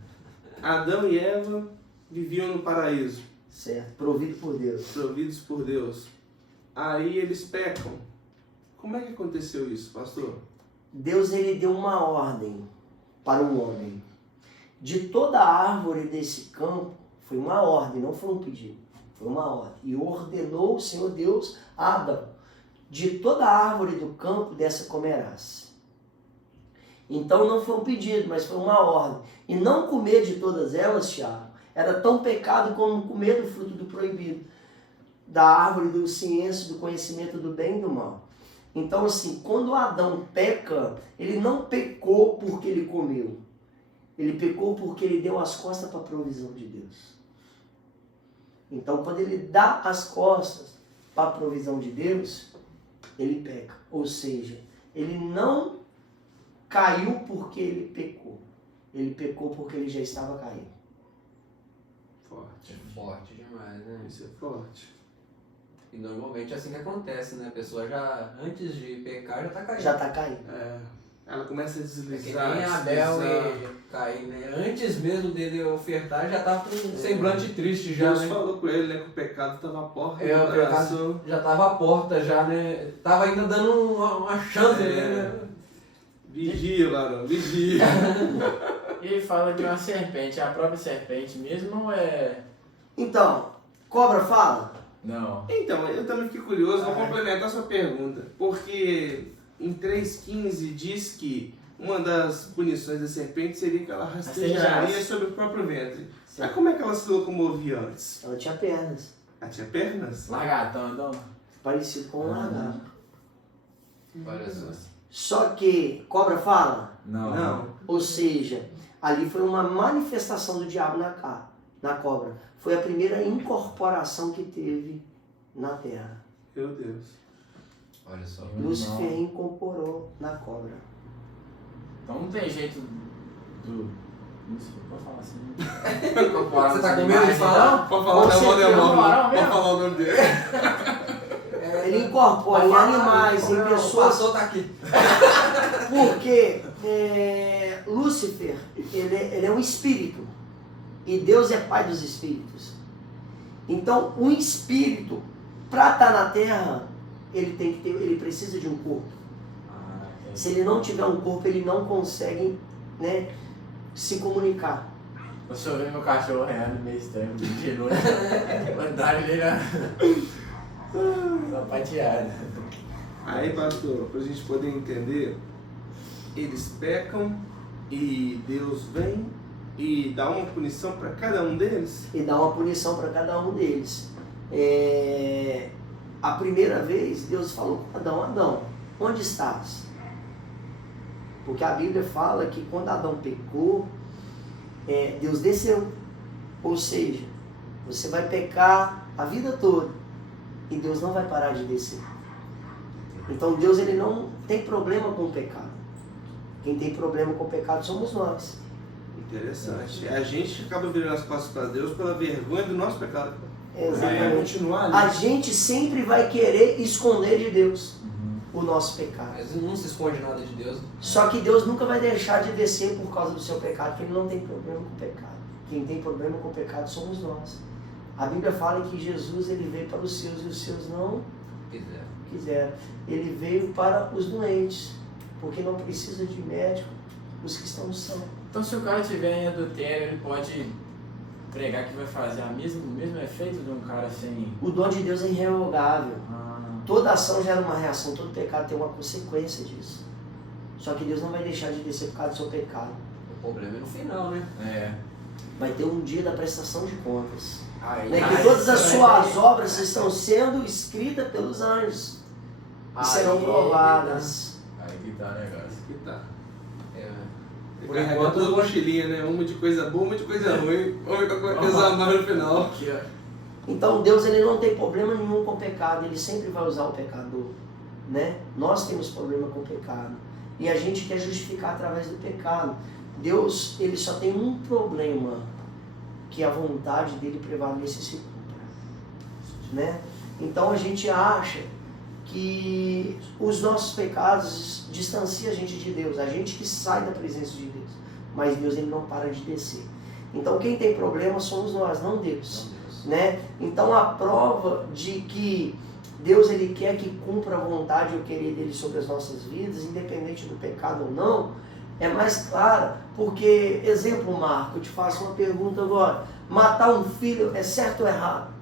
Adão e Eva viviam no paraíso, Certo? Provido por Deus. providos por Deus. Aí eles pecam. Como é que aconteceu isso, pastor? Deus ele deu uma ordem para o homem. De toda árvore desse campo, foi uma ordem, não foi um pedido. Foi uma ordem. E ordenou o Senhor Deus a Adão: de toda árvore do campo dessa comerás. Então não foi um pedido, mas foi uma ordem. E não comer de todas elas, Tiago, era tão pecado como comer do fruto do proibido, da árvore do ciência, do conhecimento do bem e do mal. Então assim, quando Adão peca, ele não pecou porque ele comeu. Ele pecou porque ele deu as costas para a provisão de Deus. Então quando ele dá as costas para a provisão de Deus, ele peca. Ou seja, ele não caiu porque ele pecou. Ele pecou porque ele já estava caído. Forte. Forte demais, né? Isso é forte. E normalmente é assim que acontece, né? A pessoa já, antes de pecar, já tá caindo. Já está caído. É, ela começa a É que deslizar. nem Abel deslizar. e Caim, né? Antes mesmo dele ofertar, já tava com um semblante triste já, Deus né? falou com ele, né, que o pecado estava à porta É, do o pecado coração. já tava à porta já, né? Tava ainda dando uma chance ali, né? Vigia, Larão, vigia. E ele fala de uma serpente. É a própria serpente mesmo ou é... Então, cobra fala? Não. Então, eu também fiquei curioso, vou complementar a sua pergunta. Porque em 3,15 diz que uma das punições da serpente seria que ela rastejaria Rastejasse. sobre o próprio ventre. Sim. Mas como é que ela se locomovia antes? Ela tinha pernas. Ela tinha pernas? Lagartão, então. Parecido com um lagarto. Olha só. Só que, cobra fala? Não. Não. Ou seja, Ali foi uma manifestação do diabo na cobra. Foi a primeira incorporação que teve na terra. Meu Deus. Olha só. Lúcifer incorporou na cobra. Então não tem jeito do... Isso, pode falar assim. Você tá com medo de falar? Pode falar da mão certeza, demônio. não, Pode falar o nome dele. Ele incorpora em animais, em O pessoas. pastor tá aqui. Porque Lúcifer, ele é um espírito. E Deus é pai dos espíritos. Então, um espírito, para estar na terra, ele precisa de um corpo. Se ele não tiver um corpo, ele não consegue, né, se comunicar. Eu só vi meu cachorro reando meio estranho, de noite. Mandaram ele na... sapateada. Aí, pastor, pra gente poder entender, eles pecam e Deus vem e dá uma punição para cada um deles? E dá uma punição para cada um deles. A primeira vez, Deus falou com Adão: Adão, onde estás? Porque a Bíblia fala que quando Adão pecou, Deus desceu. Ou seja, você vai pecar a vida toda e Deus não vai parar de descer. Então Deus, ele não tem problema com o pecado. Quem tem problema com o pecado somos nós. Interessante. A gente acaba virando as costas para Deus pela vergonha do nosso pecado. Exatamente. Continuar ali. A gente sempre vai querer esconder de Deus o nosso pecado. Mas não se esconde nada de Deus. Só que Deus nunca vai deixar de descer por causa do seu pecado, porque Ele não tem problema com o pecado. Quem tem problema com o pecado somos nós. A Bíblia fala que Jesus, ele veio para os seus e os seus não quiseram. Ele veio para os doentes, porque não precisa de médico, os que estão são. Então se o cara estiver em adultério, ele pode pregar que vai fazer o mesmo efeito de um cara sem... O dom de Deus é irrevogável. Toda ação gera uma reação, todo pecado tem uma consequência disso. Só que Deus não vai deixar de descer por causa do seu pecado. O problema é no final, né? Vai ter um dia da prestação de contas. Aí, Que todas as suas obras estão sendo escritas pelos anjos. E serão provadas. Aí que tá o negócio. Que tá. Por Carrega enquanto, toda mochilinha, né? Uma de coisa boa, uma de coisa ruim. Vamos ver qual vai pesar mais no final. Aqui, ó. Então Deus, ele não tem problema nenhum com o pecado. Ele sempre vai usar o pecador, né? Nós temos problema com o pecado. E a gente quer justificar através do pecado. Deus, ele só tem um problema: que a vontade dele prevaleça e se cumpra, né? Então a gente acha que os nossos pecados distanciam a gente de Deus, a gente que sai da presença de Deus, mas Deus, ele não para de descer. Então quem tem problema somos nós, não Deus, né? Então a prova de que Deus, ele quer que cumpra a vontade e o querer dele sobre as nossas vidas, independente do pecado ou não, é mais clara. Porque, exemplo, Marco, eu te faço uma pergunta agora: matar um filho é certo ou errado?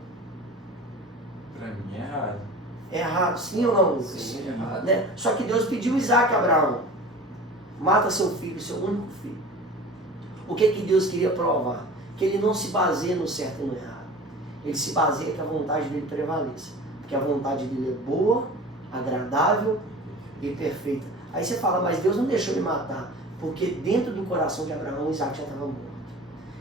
Pra mim é errado. É errado, sim ou não? Sim, é errado. Né? Só que Deus pediu Isaac a Abraão: mata seu filho, seu único filho. O que Deus queria provar? Que ele não se baseia no certo e no errado. Ele se baseia que a vontade dele prevaleça. Porque a vontade dele é boa, agradável e perfeita. Aí você fala: mas Deus não deixou ele matar, porque dentro do coração de Abraão, Isaac já estava morto.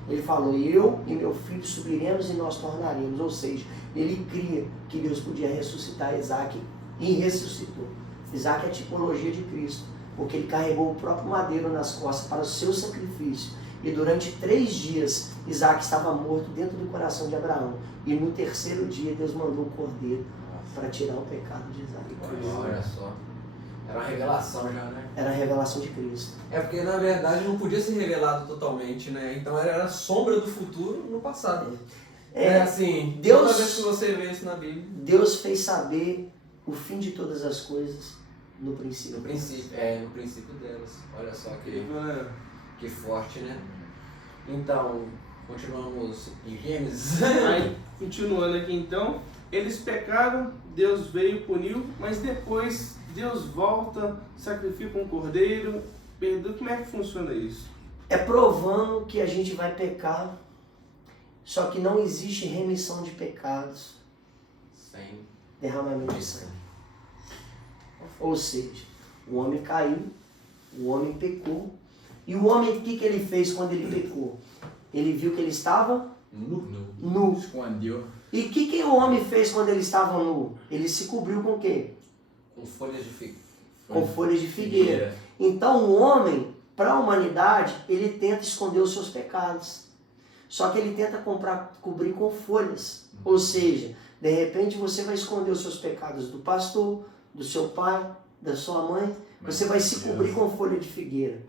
Ele falou: eu e meu filho subiremos e nós tornaremos. Ou seja, ele cria que Deus podia ressuscitar Isaac e ressuscitou. Isaac é a tipologia de Cristo, porque ele carregou o próprio madeiro nas costas para o seu sacrifício. E durante 3 dias, Isaac estava morto dentro do coração de Abraão. E no 3º dia, Deus mandou o cordeiro para tirar o pecado de Isaac. Olha só. Era uma revelação já, né? Era a revelação de Cristo. É porque na verdade não podia ser revelado totalmente, né? Então era a sombra do futuro no passado. Assim, Deus- toda vez que você vê isso na Bíblia, Deus fez saber o fim de todas as coisas no princípio. no princípio delas. Olha só que forte, né? Então, continuamos em Gênesis. Aí, continuando aqui então, eles pecaram, Deus veio, puniu, mas depois Deus volta, sacrifica um cordeiro, perdoa. Como é que funciona isso? É provando que a gente vai pecar, só que não existe remissão de pecados, Sem derramamento de sangue. Ou seja, o homem caiu, o homem pecou, E o homem, o que ele fez quando ele pecou? Ele viu que ele estava nu. Escondeu. E o que o homem fez quando ele estava nu? Ele se cobriu com o quê? Com folhas de figo. Com folhas de figueira. Então o homem, para a humanidade, ele tenta esconder os seus pecados. Só que ele tenta cobrir com folhas. Ou seja, de repente você vai esconder os seus pecados do pastor, do seu pai, da sua mãe. Você vai se cobrir com folha de figueira.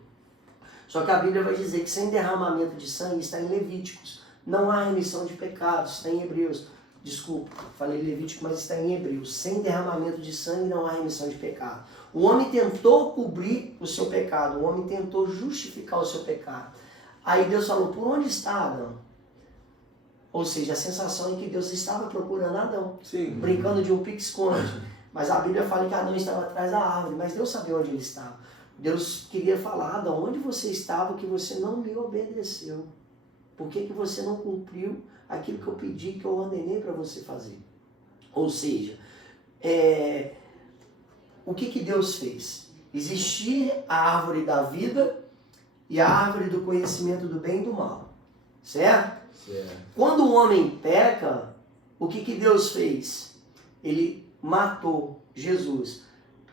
Só que a Bíblia vai dizer que sem derramamento de sangue, está em Levíticos, não há remissão de pecados, está em Hebreus. Desculpa, falei Levítico, mas está em Hebreus. Sem derramamento de sangue não há remissão de pecado. O homem tentou cobrir o seu pecado, o homem tentou justificar o seu pecado. Aí Deus falou, por onde está Adão? Ou seja, a sensação é que Deus estava procurando Adão, Sim. brincando de um pique-esconde. Mas a Bíblia fala que Adão estava atrás da árvore, mas Deus sabia onde ele estava. Deus queria falar, Adão, onde você estava que você não me obedeceu? Por que você não cumpriu aquilo que eu pedi, que eu ordenei para você fazer? Ou seja, o que Deus fez? Existia a árvore da vida e a árvore do conhecimento do bem e do mal. Certo? Quando o homem peca, o que Deus fez? Ele matou Jesus.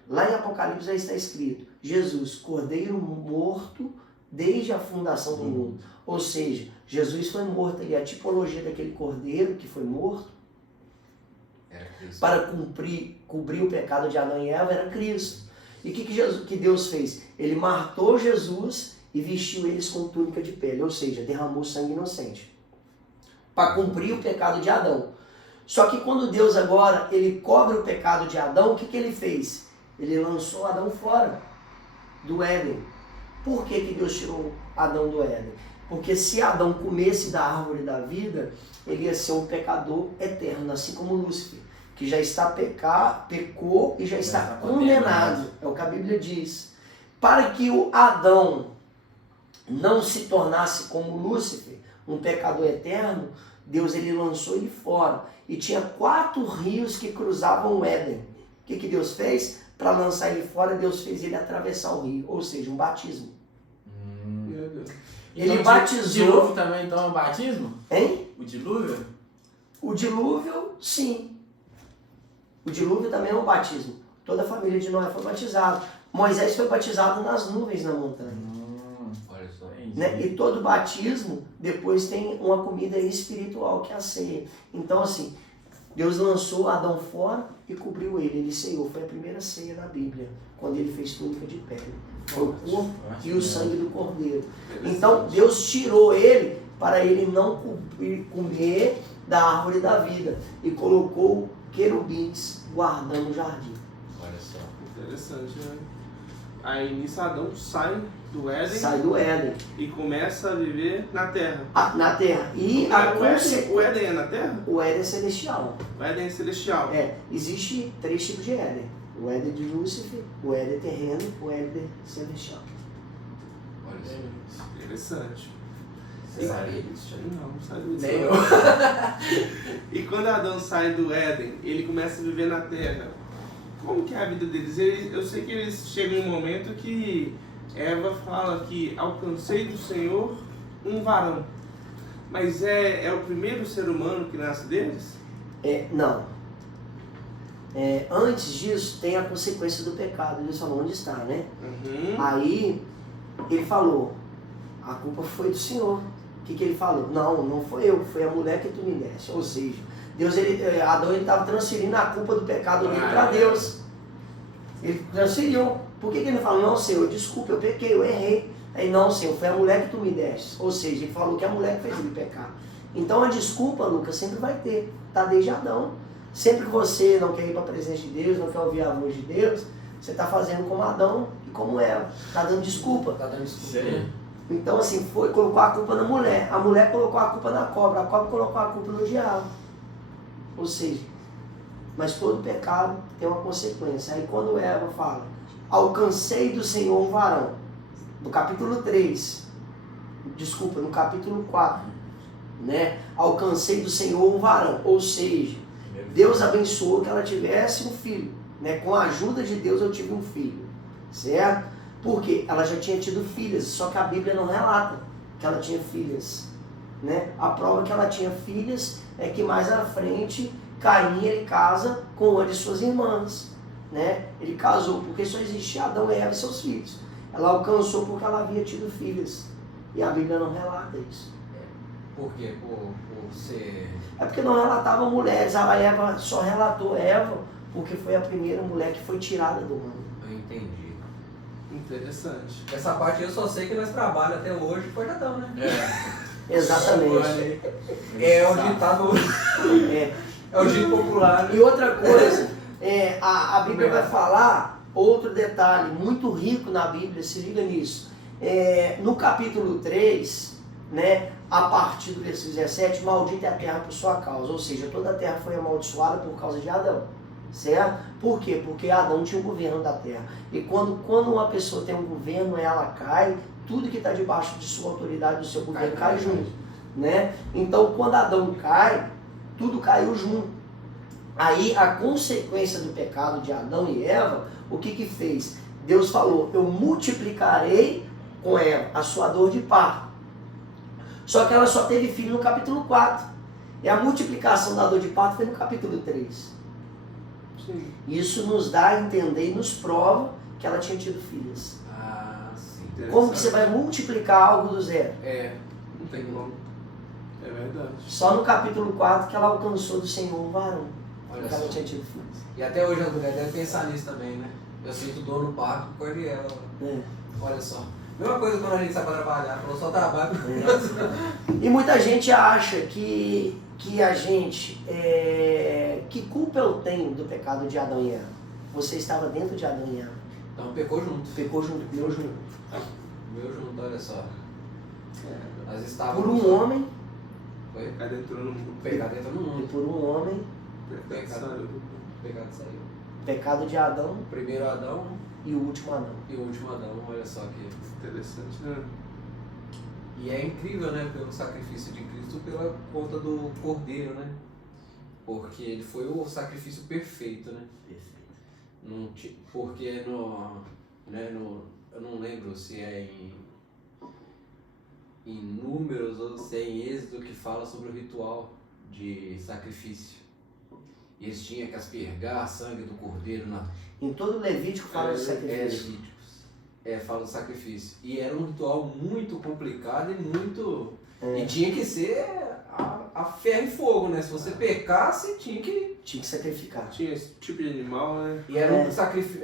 Lá em Apocalipse já está escrito, Jesus, cordeiro morto desde a fundação do mundo. Ou seja, Jesus foi morto ali, a tipologia daquele cordeiro que foi morto, para cobrir o pecado de Adão e Eva, era Cristo. E o que Deus fez? Ele matou Jesus e vestiu eles com túnica de pele, ou seja, derramou sangue inocente, para cumprir o pecado de Adão. Só que quando Deus agora, ele cobre o pecado de Adão, o que ele fez? Ele lançou Adão fora do Éden. Por que Deus tirou Adão do Éden? Porque se Adão comesse da árvore da vida, ele ia ser um pecador eterno, assim como Lúcifer, que já pecou e já está condenado. É o que a Bíblia diz. Para que o Adão não se tornasse como Lúcifer, um pecador eterno, Deus ele lançou ele fora. E tinha 4 rios que cruzavam o Éden. O que Deus fez? Para lançar ele fora, Deus fez ele atravessar o rio, ou seja, um batismo. Ele então, batizou... O dilúvio também então é um batismo? Hein? O dilúvio? O dilúvio, sim. O dilúvio também é um batismo. Toda a família de Noé foi batizada. Moisés foi batizado nas nuvens na montanha. Olha só. Né? E todo batismo, depois tem uma comida espiritual, que é a ceia. Então, assim, Deus lançou Adão fora e cobriu ele. Ele ceiou. Foi a primeira ceia na Bíblia, quando ele fez túnica de pele. Foi o corpo e o sangue do cordeiro. Então, Deus tirou ele para ele não comer da árvore da vida. E colocou querubins guardando o jardim. Olha só. Interessante, né? Aí nisso Adão sai do Éden. Sai do Éden. E começa a viver na Terra. Na Terra. E O Éden é na Terra? o Éden é celestial. O Éden é celestial. Existe 3 tipos de Éden. O Éden de Lúcifer, o Éden terreno, o Éden celestial. Olha só. Interessante. Você sabia disso? Não sabia disso. Nem eu. E quando Adão sai do Éden, ele começa a viver na Terra. Como que é a vida deles? Eu sei que eles chegam em um momento que Eva fala que alcancei do Senhor um varão. Mas é o primeiro ser humano que nasce deles? Não. Antes disso, tem a consequência do pecado. Deus falou, onde está, né? Aí, ele falou, a culpa foi do Senhor. O que ele falou? Não foi eu, foi a mulher que tu me deste. Ou seja, Adão estava transferindo a culpa do pecado dele para Deus. Ele transferiu. Por que ele não falou, não, Senhor, desculpa, eu pequei, eu errei. Aí, não, Senhor, foi a mulher que tu me deste. Ou seja, ele falou que a mulher que fez ele pecar. Então, a desculpa, Lucas, sempre vai ter. Tá desde Adão. Sempre que você não quer ir para a presença de Deus, não quer ouvir a voz de Deus, você está fazendo como Adão e como Eva. Está dando desculpa. Tá dando desculpa. Sim. Então, assim, colocou a culpa na mulher. A mulher colocou a culpa na cobra. A cobra colocou a culpa no diabo. Ou seja, mas todo pecado tem uma consequência. Aí quando Eva fala, alcancei do Senhor um varão, no capítulo 3, desculpa, no capítulo 4, né? Alcancei do Senhor um varão. Ou seja, Deus abençoou que ela tivesse um filho. Né? Com a ajuda de Deus eu tive um filho. Certo? Por quê? Ela já tinha tido filhas, só que a Bíblia não relata que ela tinha filhas. Né? A prova que ela tinha filhas é que mais à frente Caim ele casa com uma de suas irmãs. Né? Ele casou porque só existia Adão e Eva e seus filhos. Ela alcançou porque ela havia tido filhas. E a Bíblia não relata isso. Por quê? Por ser... É porque não relatava mulheres. A Eva só relatou Eva porque foi a primeira mulher que foi tirada do mundo. Eu entendi. Interessante. Essa parte eu só sei que nós trabalhamos até hoje com Adão, né? Exatamente. É o ditado... É o dito popular. E outra coisa, a Bíblia vai falar, outro detalhe muito rico na Bíblia, se liga nisso. No capítulo 3, né, a partir do versículo 17, maldita é a terra por sua causa. Ou seja, toda a terra foi amaldiçoada por causa de Adão. Certo? Por quê? Porque Adão tinha o governo da terra. E quando uma pessoa tem um governo, ela cai, tudo que está debaixo de sua autoridade, do seu governo, cai junto. Né? Então, quando Adão cai, tudo caiu junto. Aí, a consequência do pecado de Adão e Eva, o que fez? Deus falou, eu multiplicarei com Eva a sua dor de parto. Só que ela só teve filho no capítulo 4. E a multiplicação da dor de parto foi no capítulo 3. Sim. Isso nos dá a entender e nos prova que ela tinha tido filhas. Ah, sim. Como que você vai multiplicar algo do zero? Não tem como. É verdade. Só no capítulo 4 que ela alcançou do Senhor um varão. Olha Porque ela só. tinha tido filhos. E até hoje as mulheres devem pensar nisso também, né? Eu sinto dor no parto por causa de ela. Olha só. Mesma coisa quando a gente sai pra trabalhar, falou só trabalho. E muita gente acha que a gente... que culpa eu tenho do pecado de Adão e Eva? Você estava dentro de Adão e Eva. Então pecou junto. Pecou junto, meu junto. Meu junto, olha só. Nós estávamos... Por um homem, Foi? Pecado entrou no mundo. Pecado entra no e mundo. por um homem, Pecado saiu. Pecado saiu. pecado de Adão O primeiro Adão e o último Adão. e o último Adão, olha só que... Interessante, né? E é incrível, né, pelo sacrifício de Cristo pela conta do Cordeiro, né? Porque ele foi o sacrifício perfeito, né? Porque eu não lembro se é em Números ou se é em Êxodo que fala sobre o ritual de sacrifício. E eles tinham que aspergar sangue do cordeiro na... Em todo Levítico fala de sacrifício. Levíticos. Fala do sacrifício. E era um ritual muito complicado e muito... E tinha que ser a ferro e fogo, né? Se você pecasse, tinha que sacrificar. Tinha esse tipo de animal, né? E era um sacrifício...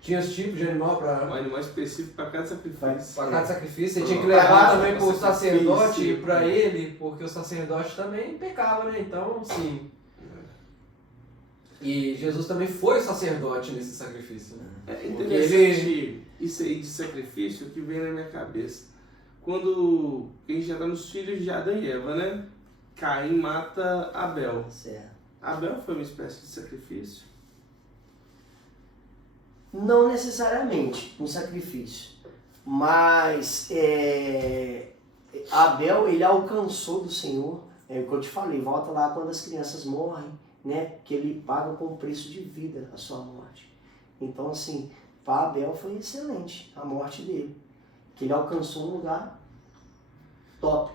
Tinha os tipos de animal Um para animal específico para cada sacrifício. cada sacrifício. Você tinha que Pra levar cada também para o sacrifício. sacerdote e para ele, porque o sacerdote também pecava, né? Então, sim. E Jesus também foi sacerdote nesse sacrifício, né? É Porque interessante isso aí de sacrifício que vem na minha cabeça. Quando a gente já está nos filhos de Adão e Eva, né? Caim mata Abel. Certo. Abel foi uma espécie de sacrifício. Não necessariamente um sacrifício, mas Abel ele alcançou do Senhor, é o que eu te falei, volta lá quando as crianças morrem, né, que ele paga com o preço de vida a sua morte. Então assim, para Abel foi excelente a morte dele, que ele alcançou um lugar top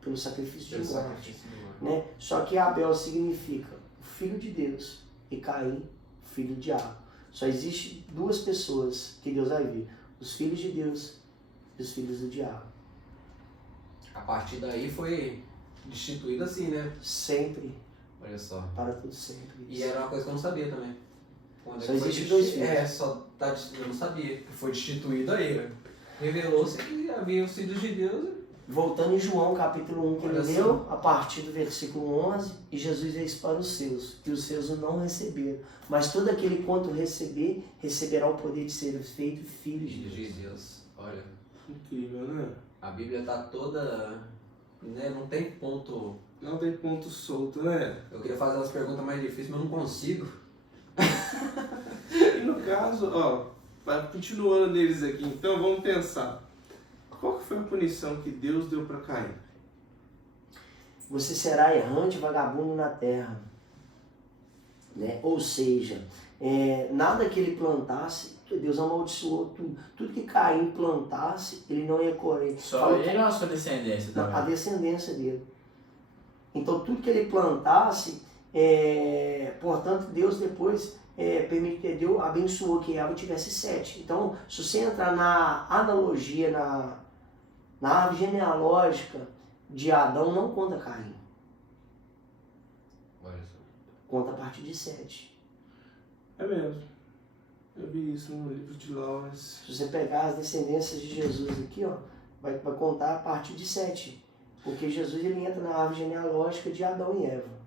pelo sacrifício de morte. Né? Só que Abel significa o filho de Deus e Caim, o filho do diabo. Só existe duas pessoas que Deus vai ver, os filhos de Deus e os filhos do diabo. A partir daí foi destituído assim, né? Sempre, Olha só. para tudo sempre. E era uma coisa que eu não sabia também. Quando Só é que foi existe dois filhos. eu não sabia que foi destituído aí, né? Revelou-se que havia os filhos de Deus. Voltando em João capítulo 1 que ele Olha só. leu, a partir do versículo 11, e Jesus veio para os seus, e os seus o não receberam. Mas todo aquele quanto receber, receberá o poder de ser feito filho de Filhos Deus. de Deus. Olha, Incrível, né? a Bíblia tá toda, né? Não tem ponto. Não tem ponto solto, né? Eu queria fazer umas perguntas mais difíceis, mas eu não consigo. E no caso, ó, continuando neles aqui, então vamos pensar. Qual que foi a punição que Deus deu para Caim? Você será errante, vagabundo na terra. Né? Ou seja, nada que ele plantasse, Deus amaldiçoou tudo. Tudo que Caim plantasse, ele não ia colher. Só ele ou a sua descendência também? A descendência dele. Então tudo que ele plantasse, portanto Deus depois Deus abençoou que Eva tivesse 7. Então, se você entrar na analogia, na árvore genealógica de Adão, não conta Caim. Olha só. Conta a partir de 7. É mesmo. Eu vi isso no livro de Lawrence. Se você pegar as descendências de Jesus aqui, ó, vai contar a partir de 7. Porque Jesus ele entra na árvore genealógica de Adão e Eva.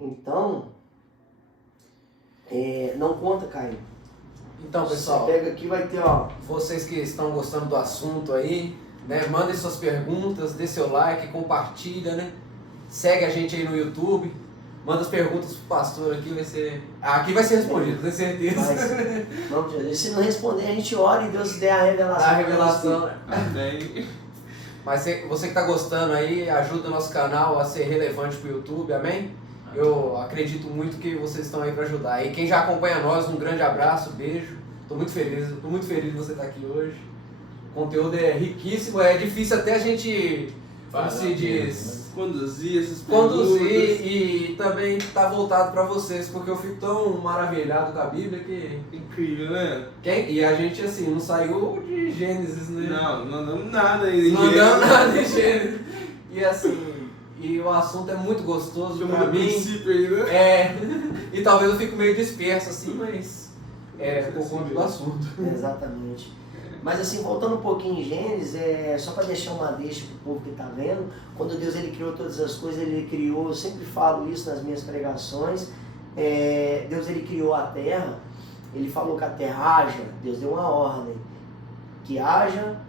Então, não conta Caim. Então, pessoal, Você pega aqui, vai ter, ó. vocês que estão gostando do assunto aí, né, mandem suas perguntas, dê seu like, compartilha, né? Segue a gente aí no YouTube, manda as perguntas pro pastor aqui, aqui vai ser respondido, tenho certeza. Vamos dizer, se não responder, a gente ora e Deus der a revelação. Dá a revelação. Amém. Mas você que tá gostando aí, ajuda o nosso canal a ser relevante pro YouTube, amém? Eu acredito muito que vocês estão aí para ajudar. E quem já acompanha nós, um grande abraço, beijo. Estou muito feliz de você estar aqui hoje. O conteúdo é riquíssimo, é difícil até a gente, como se diz, conduzir essas perguntas. conduzir e também tá voltado para vocês, porque eu fico tão maravilhado com a Bíblia que... Incrível, né? E a gente, assim, não saiu de Gênesis, né? Não andamos nada ainda. Não andamos nada de Gênesis. E assim... E o assunto é muito gostoso pra mim. Aí, né? E talvez eu fique meio disperso assim, mas por conta do assunto. Exatamente. Mas assim, voltando um pouquinho em Gênesis, só para deixar uma deixa pro povo que está vendo, quando Deus ele criou todas as coisas, ele criou, eu sempre falo isso nas minhas pregações, Deus ele criou a terra, ele falou que a terra haja, Deus deu uma ordem, que haja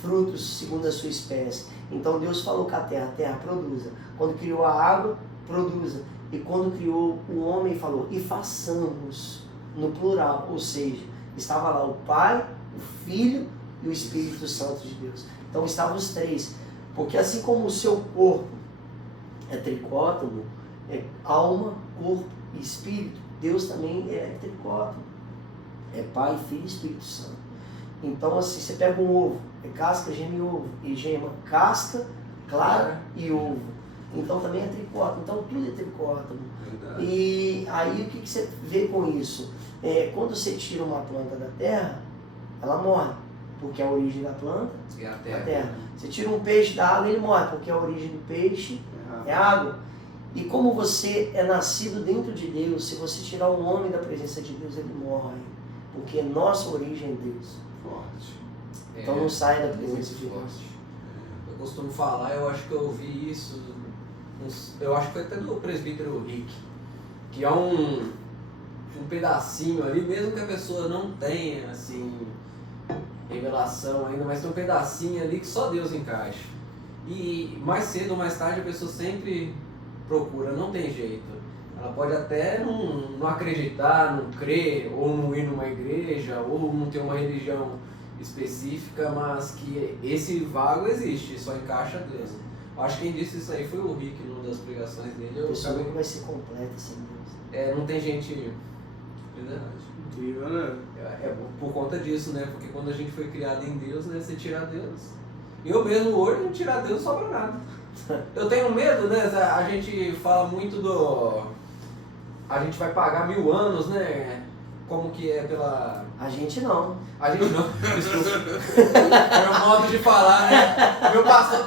frutos segundo a sua espécie. Então Deus falou que a terra produza. Quando criou a água, produza. E quando criou o homem, falou, e façamos, no plural, ou seja, estava lá o Pai, o Filho e o Espírito Santo de Deus. Então estavam os três. Porque assim como o seu corpo é tricótomo, é alma, corpo e espírito, Deus também é tricótomo. É Pai, Filho e Espírito Santo. Então assim, você pega um ovo, casca, gema e ovo. E gema, casca, clara e ovo. Então também é tricótomo. Então tudo é tricótomo. Verdade. E aí o que você vê com isso? Quando você tira uma planta da terra, ela morre. Porque a origem da planta É a é terra. a terra. Você tira um peixe da água, ele morre. Porque a origem do peixe é a água. E como você é nascido dentro de Deus, se você tirar um homem da presença de Deus, ele morre. Porque nossa origem é Deus. Forte. Então não saia da muito presença de Deus. forte. Eu costumo falar, eu acho que eu ouvi isso, eu acho que foi até do presbítero Rick, que é um pedacinho ali, mesmo que a pessoa não tenha assim revelação ainda, mas tem um pedacinho ali que só Deus encaixa. E mais cedo ou mais tarde a pessoa sempre procura, não tem jeito. Ela pode até não acreditar, não crer, ou não ir numa igreja, ou não ter uma religião específica, mas que esse vago existe, só encaixa Deus. Eu acho que quem disse isso aí foi o Rick, numa das pregações dele. A pessoa nunca vai ser completa sem Deus. Não tem gente... Verdade. Incrível, né? Por conta disso, né? Porque quando a gente foi criado em Deus, né? Você tirar Deus. Eu mesmo hoje, não tirar Deus, não sobra nada. Eu tenho medo, né? A gente fala muito do... A gente vai pagar 1000 anos, né? Como que é pela... A gente não. A gente não. Desculpa. É o modo de falar, né? Meu pastor...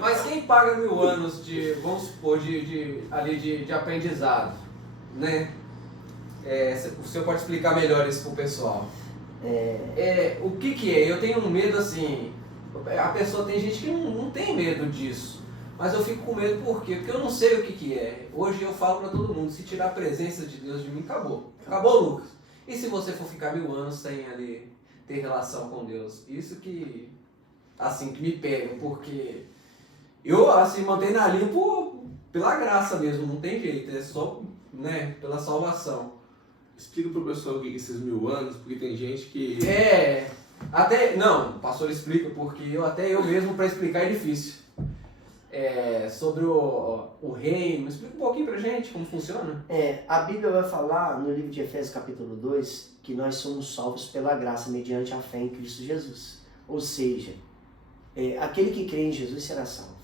Mas quem paga 1000 anos de, vamos supor, de aprendizado, né? O senhor pode explicar melhor isso pro pessoal. O que é? Eu tenho um medo assim, a pessoa, tem gente que não tem medo disso, mas eu fico com medo por quê? Porque eu não sei o que é. Hoje eu falo pra todo mundo, se tirar a presença de Deus de mim, acabou. Acabou, Lucas. E se você for ficar 1000 anos sem ali ter relação com Deus? Isso que, assim, que me pega, porque eu, assim, mantenho na linha pela graça mesmo, não tem jeito, é só, né, pela salvação. Explica pro pessoal o que é esses 1000 anos, porque tem gente que... Não, o pastor explica, porque até eu mesmo para explicar é difícil. sobre o reino. Explica um pouquinho pra gente como funciona. A Bíblia vai falar no livro de Efésios capítulo 2 que nós somos salvos pela graça mediante a fé em Cristo Jesus. Ou seja, aquele que crê em Jesus será salvo.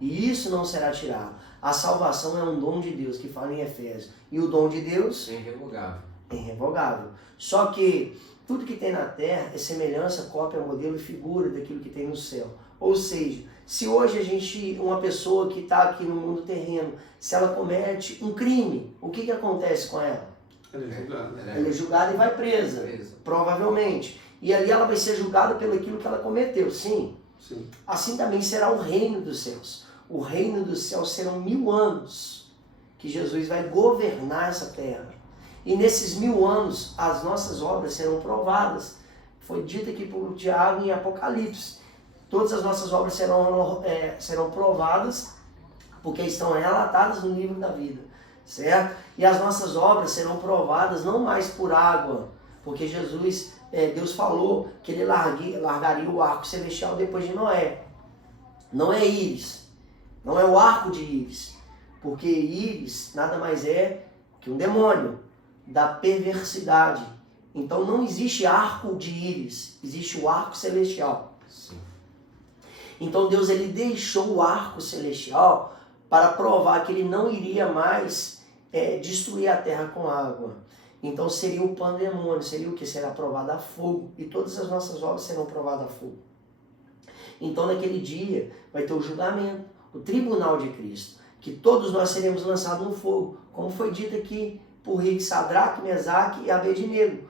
E isso não será tirado. A salvação é um dom de Deus, que fala em Efésios. E o dom de Deus É irrevogável. é irrevogável. Só que tudo que tem na terra é semelhança, cópia, modelo e figura daquilo que tem no céu. Ou seja, se hoje uma pessoa que está aqui no mundo terreno, se ela comete um crime, o que acontece com ela? Ela é julgada. Ela é julgada e vai presa, provavelmente. E ali ela vai ser julgada pelo aquilo que ela cometeu, sim. Sim. Assim também será o reino dos céus. O reino dos céus serão 1000 anos que Jesus vai governar essa terra. E nesses 1000 anos as nossas obras serão provadas. Foi dito aqui por Tiago em Apocalipse. Todas as nossas obras serão provadas porque estão relatadas no livro da vida. Certo? E as nossas obras serão provadas não mais por água, porque Deus falou que ele largaria o arco celestial depois de Noé. Não é Íris, não é o arco de Íris, porque Íris nada mais é que um demônio da perversidade. Então não existe arco de Íris, existe o arco celestial. Sim. Então Deus ele deixou o arco celestial para provar que ele não iria mais destruir a terra com água. Então seria o pandemônio, seria o que? Será provado a fogo. E todas as nossas obras serão provadas a fogo. Então naquele dia vai ter o julgamento, o tribunal de Cristo, que todos nós seremos lançados no fogo, como foi dito aqui por rei Sadraque, Mesaque e Abednego.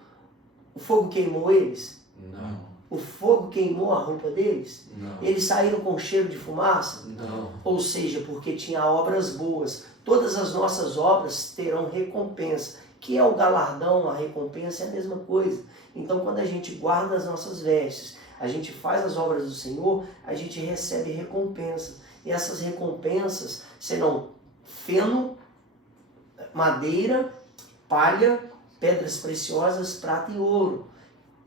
O fogo queimou eles? Não. O fogo queimou a roupa deles? Não. Eles saíram com cheiro de fumaça? Não. Ou seja, porque tinha obras boas. Todas as nossas obras terão recompensa. Que é o galardão, a recompensa é a mesma coisa. Então quando a gente guarda as nossas vestes, a gente faz as obras do Senhor, a gente recebe recompensas. E essas recompensas serão feno, madeira, palha, pedras preciosas, prata e ouro.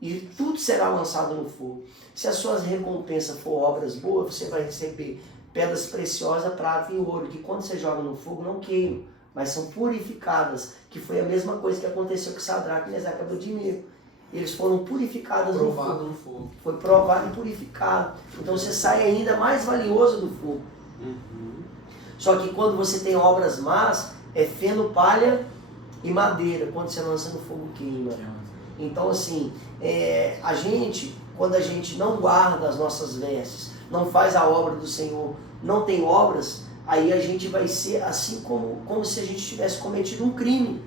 E tudo será lançado no fogo. Se as suas recompensas for obras boas, você vai receber pedras preciosas, prata e ouro, que quando você joga no fogo não queimam, mas são purificadas, que foi a mesma coisa que aconteceu com Sadraque, Mesaque e Abednego. Eles foram purificados no fogo. No fogo. Foi provado e purificado. Então você sai ainda mais valioso do fogo. Uhum. Só que quando você tem obras más, é feno, palha e madeira. Quando você lança no fogo, queima. Então assim, quando a gente não guarda as nossas vestes, não faz a obra do Senhor, não tem obras, aí a gente vai ser assim como se a gente tivesse cometido um crime,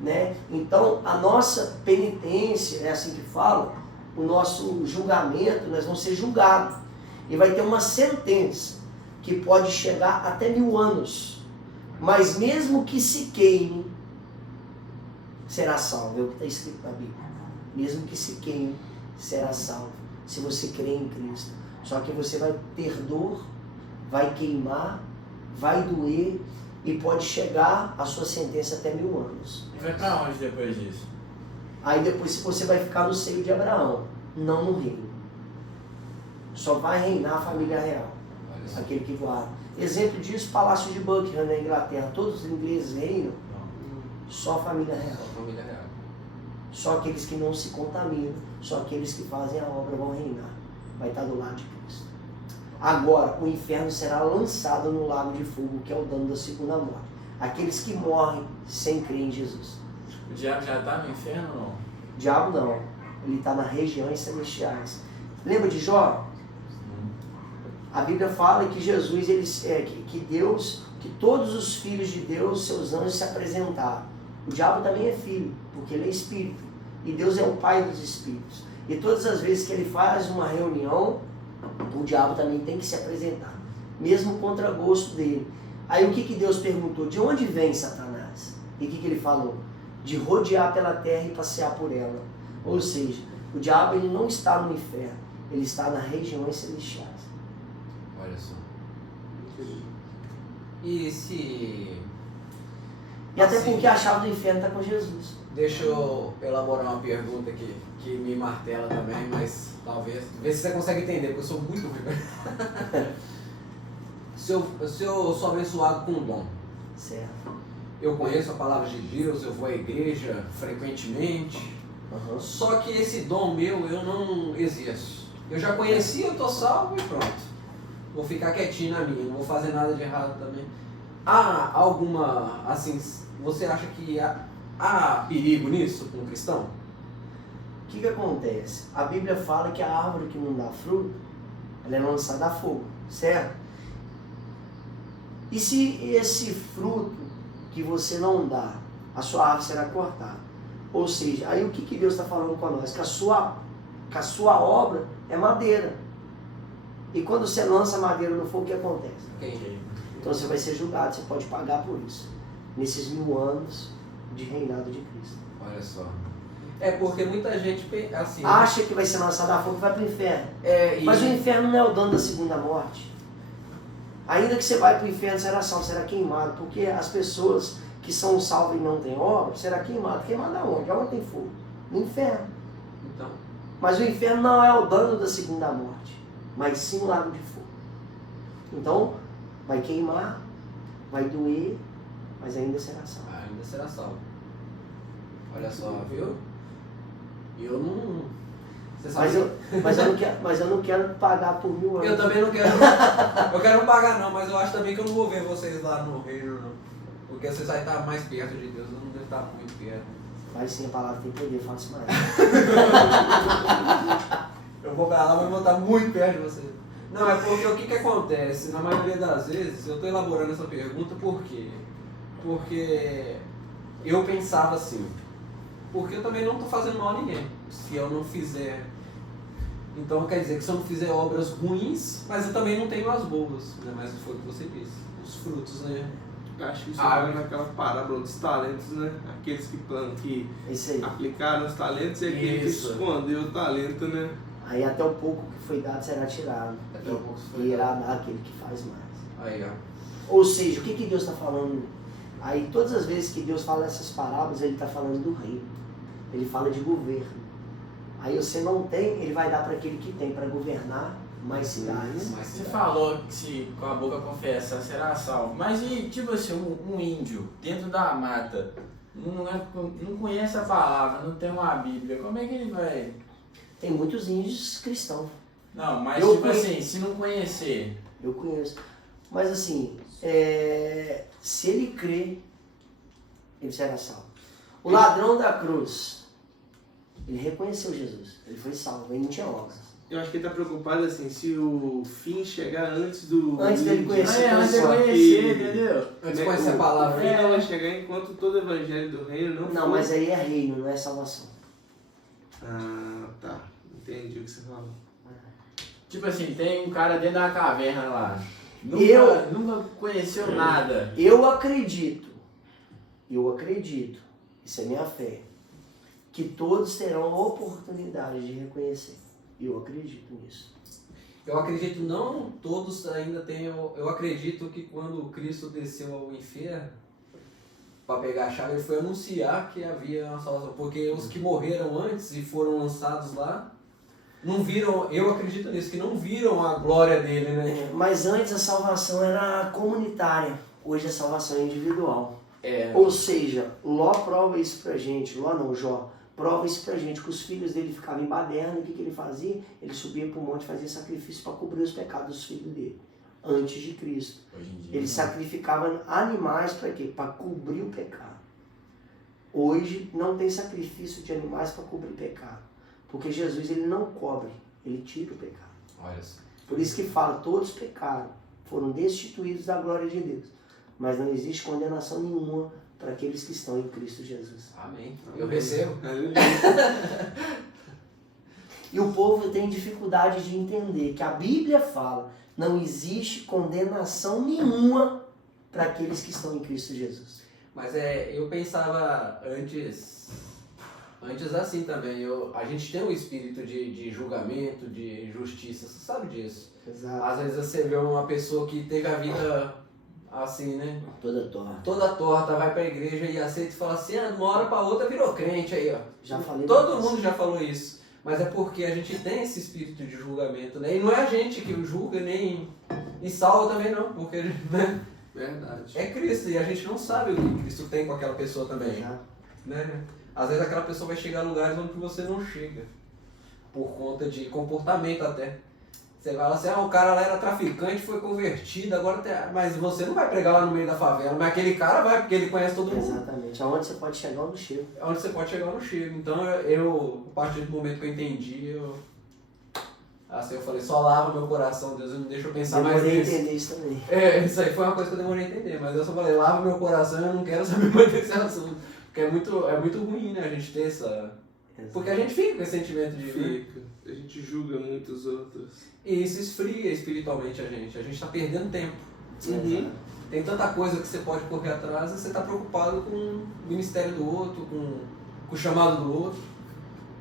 né? Então a nossa penitência, é assim que fala, o nosso julgamento, nós vamos ser julgados. E vai ter uma sentença que pode chegar até 1000 anos. Mas mesmo que se queime, será salvo. É o que está escrito na Bíblia. Mesmo que se queime, será salvo. Se você crê em Cristo. Só que você vai ter dor, vai queimar, vai doer e pode chegar a sua sentença até 1000 anos. E vai pra onde depois disso? Aí depois você vai ficar no seio de Abraão, não no reino. Só vai reinar a família real, aquele que guarda. Exemplo disso, Palácio de Buckingham na Inglaterra. Todos os ingleses reinam, só a família real. Família real. Só aqueles que não se contaminam, só aqueles que fazem a obra vão reinar. Vai estar do lado de Cristo. Agora, o inferno será lançado no lago de fogo, que é o dano da segunda morte. Aqueles que morrem sem crer em Jesus. O diabo já está no inferno ou não? O diabo não. Ele está nas regiões celestiais. Lembra de Jó? A Bíblia fala que Jesus, que Deus, que todos os filhos de Deus, seus anjos se apresentaram. O diabo também é filho, porque ele é espírito. E Deus é o pai dos espíritos. E todas as vezes que ele faz uma reunião, o diabo também tem que se apresentar, mesmo contra gosto dele. Aí o que Deus perguntou? De onde vem Satanás? E o que ele falou? De rodear pela terra e passear por ela. Ou seja, o diabo ele não está no inferno, ele está nas regiões celestiais. Olha só. E até assim, porque a chave do inferno está com Jesus. Deixa eu elaborar uma pergunta que me martela também, mas talvez. Vê se você consegue entender, porque eu sou muito ruim. Se eu sou abençoado com um dom, Certo. eu conheço a palavra de Deus, eu vou à igreja frequentemente, Aham. só que esse dom meu eu não exerço. Eu já conheci, eu tô salvo e pronto. Vou ficar quietinho na minha, não vou fazer nada de errado também. Há alguma, assim, você acha que há perigo nisso com um cristão? O que acontece? A Bíblia fala que a árvore que não dá fruto, ela é lançada a fogo, certo? E se esse fruto que você não dá, a sua árvore será cortada? Ou seja, aí o que Deus está falando com nós? Que a sua obra é madeira. E quando você lança madeira no fogo, o que acontece? Ok. Então você vai ser julgado, você pode pagar por isso. Nesses 1000 anos de reinado de Cristo. Olha só. É porque muita gente assim. Acha que vai ser lançado a fogo e vai para o inferno. Mas o inferno não é o dono da segunda morte. Ainda que você vai para o inferno, será salvo, será queimado. Porque as pessoas que são salvas e não têm obra, será queimado. Queimado aonde? Aonde tem fogo? No inferno. Então, Mas o inferno não é o dono da segunda morte, mas sim o lago de fogo. Então, vai queimar, vai doer, mas ainda será salvo. ainda será salvo. Olha só, viu? Eu não. Você sabe? Mas eu não quero pagar por 1000 anos. Eu também não quero. Eu quero não pagar não, mas eu acho também que eu não vou ver vocês lá no reino, não. Porque vocês vai estar mais perto de Deus, eu não devo estar muito perto. Mas sim, a palavra tem poder, fala isso mais. Eu vou pra lá, mas vou estar muito perto de vocês. Não, é porque o que acontece? Na maioria das vezes, eu estou elaborando essa pergunta por quê? Porque eu pensava assim, porque eu também não estou fazendo mal a ninguém, se eu não fizer. Então quer dizer que se eu não fizer obras ruins, mas eu também não tenho as boas, né? Mas foi o que você disse, os frutos, né? Acho que isso vai naquela parábola dos talentos, né? Aqueles que Isso aí. aplicaram os talentos e aquele que Isso. escondeu o talento, né? Aí até o pouco que foi dado será tirado. Até o pouco que foi E irá dado. dar aquele que faz mais. Aí, ó. Ou seja, o que Deus está falando? Aí todas as vezes que Deus fala essas parábolas, Ele está falando do reino. Ele fala de governo. Aí você não tem, Ele vai dar para aquele que tem, para governar mais cidades. Mais Você cidade. falou que se com a boca confessa será salvo. Mas e tipo assim, um índio dentro da mata, não conhece a palavra, não tem uma Bíblia, como é que ele vai? Tem muitos índios cristãos. Não, mas Eu tipo conheço. assim, se não conhecer. Eu conheço. Mas assim, se ele crer, ele será salvo. O ladrão da cruz, ele reconheceu Jesus. Ele foi salvo, ele não tinha obras. Eu acho que ele tá preocupado assim, se o fim chegar antes do. Antes dele do- conhecer. Antes de só conhecer, entendeu? Antes de conhecer a palavra. O fim não vai chegar enquanto todo o evangelho do reino não Não, for. mas aí é reino, não é salvação. Ah, tá. Entendi o que você falou. Tipo assim, tem um cara dentro da caverna lá. Nunca conheceu nada. Eu acredito, isso é minha fé, que todos terão a oportunidade de reconhecer. Eu acredito nisso. Eu acredito, não todos ainda tenham. Eu acredito que quando Cristo desceu ao inferno para pegar a chave, ele foi anunciar que havia uma salvação. Porque os que morreram antes e foram lançados lá, não viram. Eu acredito nisso, que não viram a glória dele, né? Mas antes a salvação era comunitária, hoje a salvação é individual. É. Ou seja, Ló prova isso pra gente, Ló não, Jó, prova isso pra gente, que os filhos dele ficavam em baderna, e o que ele fazia? Ele subia pro monte e fazia sacrifício para cobrir os pecados dos filhos dele, antes de Cristo. Hoje em dia. Ele sacrificava animais para quê? Para cobrir o pecado. Hoje não tem sacrifício de animais para cobrir pecado, porque Jesus ele não cobre, ele tira o pecado. Olha só. Por isso que fala, todos pecaram, foram destituídos da glória de Deus, mas não existe condenação nenhuma para aqueles que estão em Cristo Jesus. Amém. Eu recebo. E o povo tem dificuldade de entender que a Bíblia fala, não existe condenação nenhuma para aqueles que estão em Cristo Jesus. Mas eu pensava antes assim também. A gente tem um espírito de julgamento, de justiça, você sabe disso. Exato. Às vezes você vê uma pessoa que teve a vida assim, né? Toda torta. Toda torta, vai pra igreja e aceita e fala assim, de uma hora pra outra virou crente aí, ó. Já falei Todo disso. mundo já falou isso. Mas é porque a gente tem esse espírito de julgamento, né? E não é a gente que julga, nem E salva também não, porque né, Verdade. é Cristo e a gente não sabe o que Cristo tem com aquela pessoa também. Exato. Né? Às vezes aquela pessoa vai chegar a lugares onde você não chega, por conta de comportamento até. Você vai lá assim, o cara lá era traficante, foi convertido, agora tem... Mas você não vai pregar lá no meio da favela, mas aquele cara vai, porque ele conhece todo mundo. Exatamente. Aonde você pode chegar, eu não chego. Onde você pode chegar, eu não chego. Então eu, a partir do momento que eu entendi, eu falei, só lava meu coração, Deus, não deixa eu pensar mais Demorei a nisso. entender isso também. Isso aí foi uma coisa que eu demorei a entender, mas eu só falei, lava meu coração, eu não quero saber mais desse assunto. Porque é muito ruim, né, a gente ter essa... Porque a gente fica com esse sentimento de... Fica. A gente julga muitos outros. E isso esfria espiritualmente a gente tá perdendo tempo. Uhum. Tem tanta coisa que você pode correr atrás e você tá preocupado com o ministério do outro, com o chamado do outro,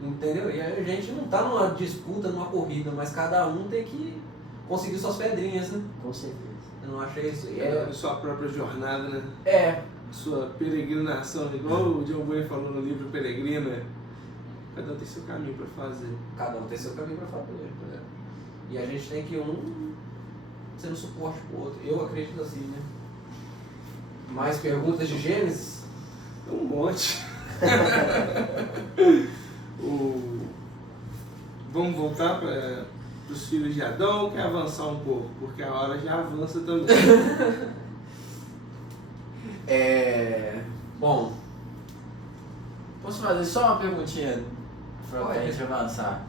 entendeu? E aí a gente não tá numa disputa, numa corrida, mas cada um tem que conseguir suas pedrinhas, né? Com certeza. Eu não achei isso. E É a sua própria jornada, né? é, Sua peregrinação, igual o John Bunyan falou no livro Peregrina. Cada um tem seu caminho para fazer. cada um tem seu caminho pra fazer. Né? E a gente tem que ser um suporte pro outro. Eu acredito assim, né? Mais perguntas de Gênesis? Um monte. Vamos voltar para os filhos de Adão ou quer avançar um pouco? Porque a hora já avança também. Bom, Posso fazer só uma perguntinha pra Pode. gente avançar?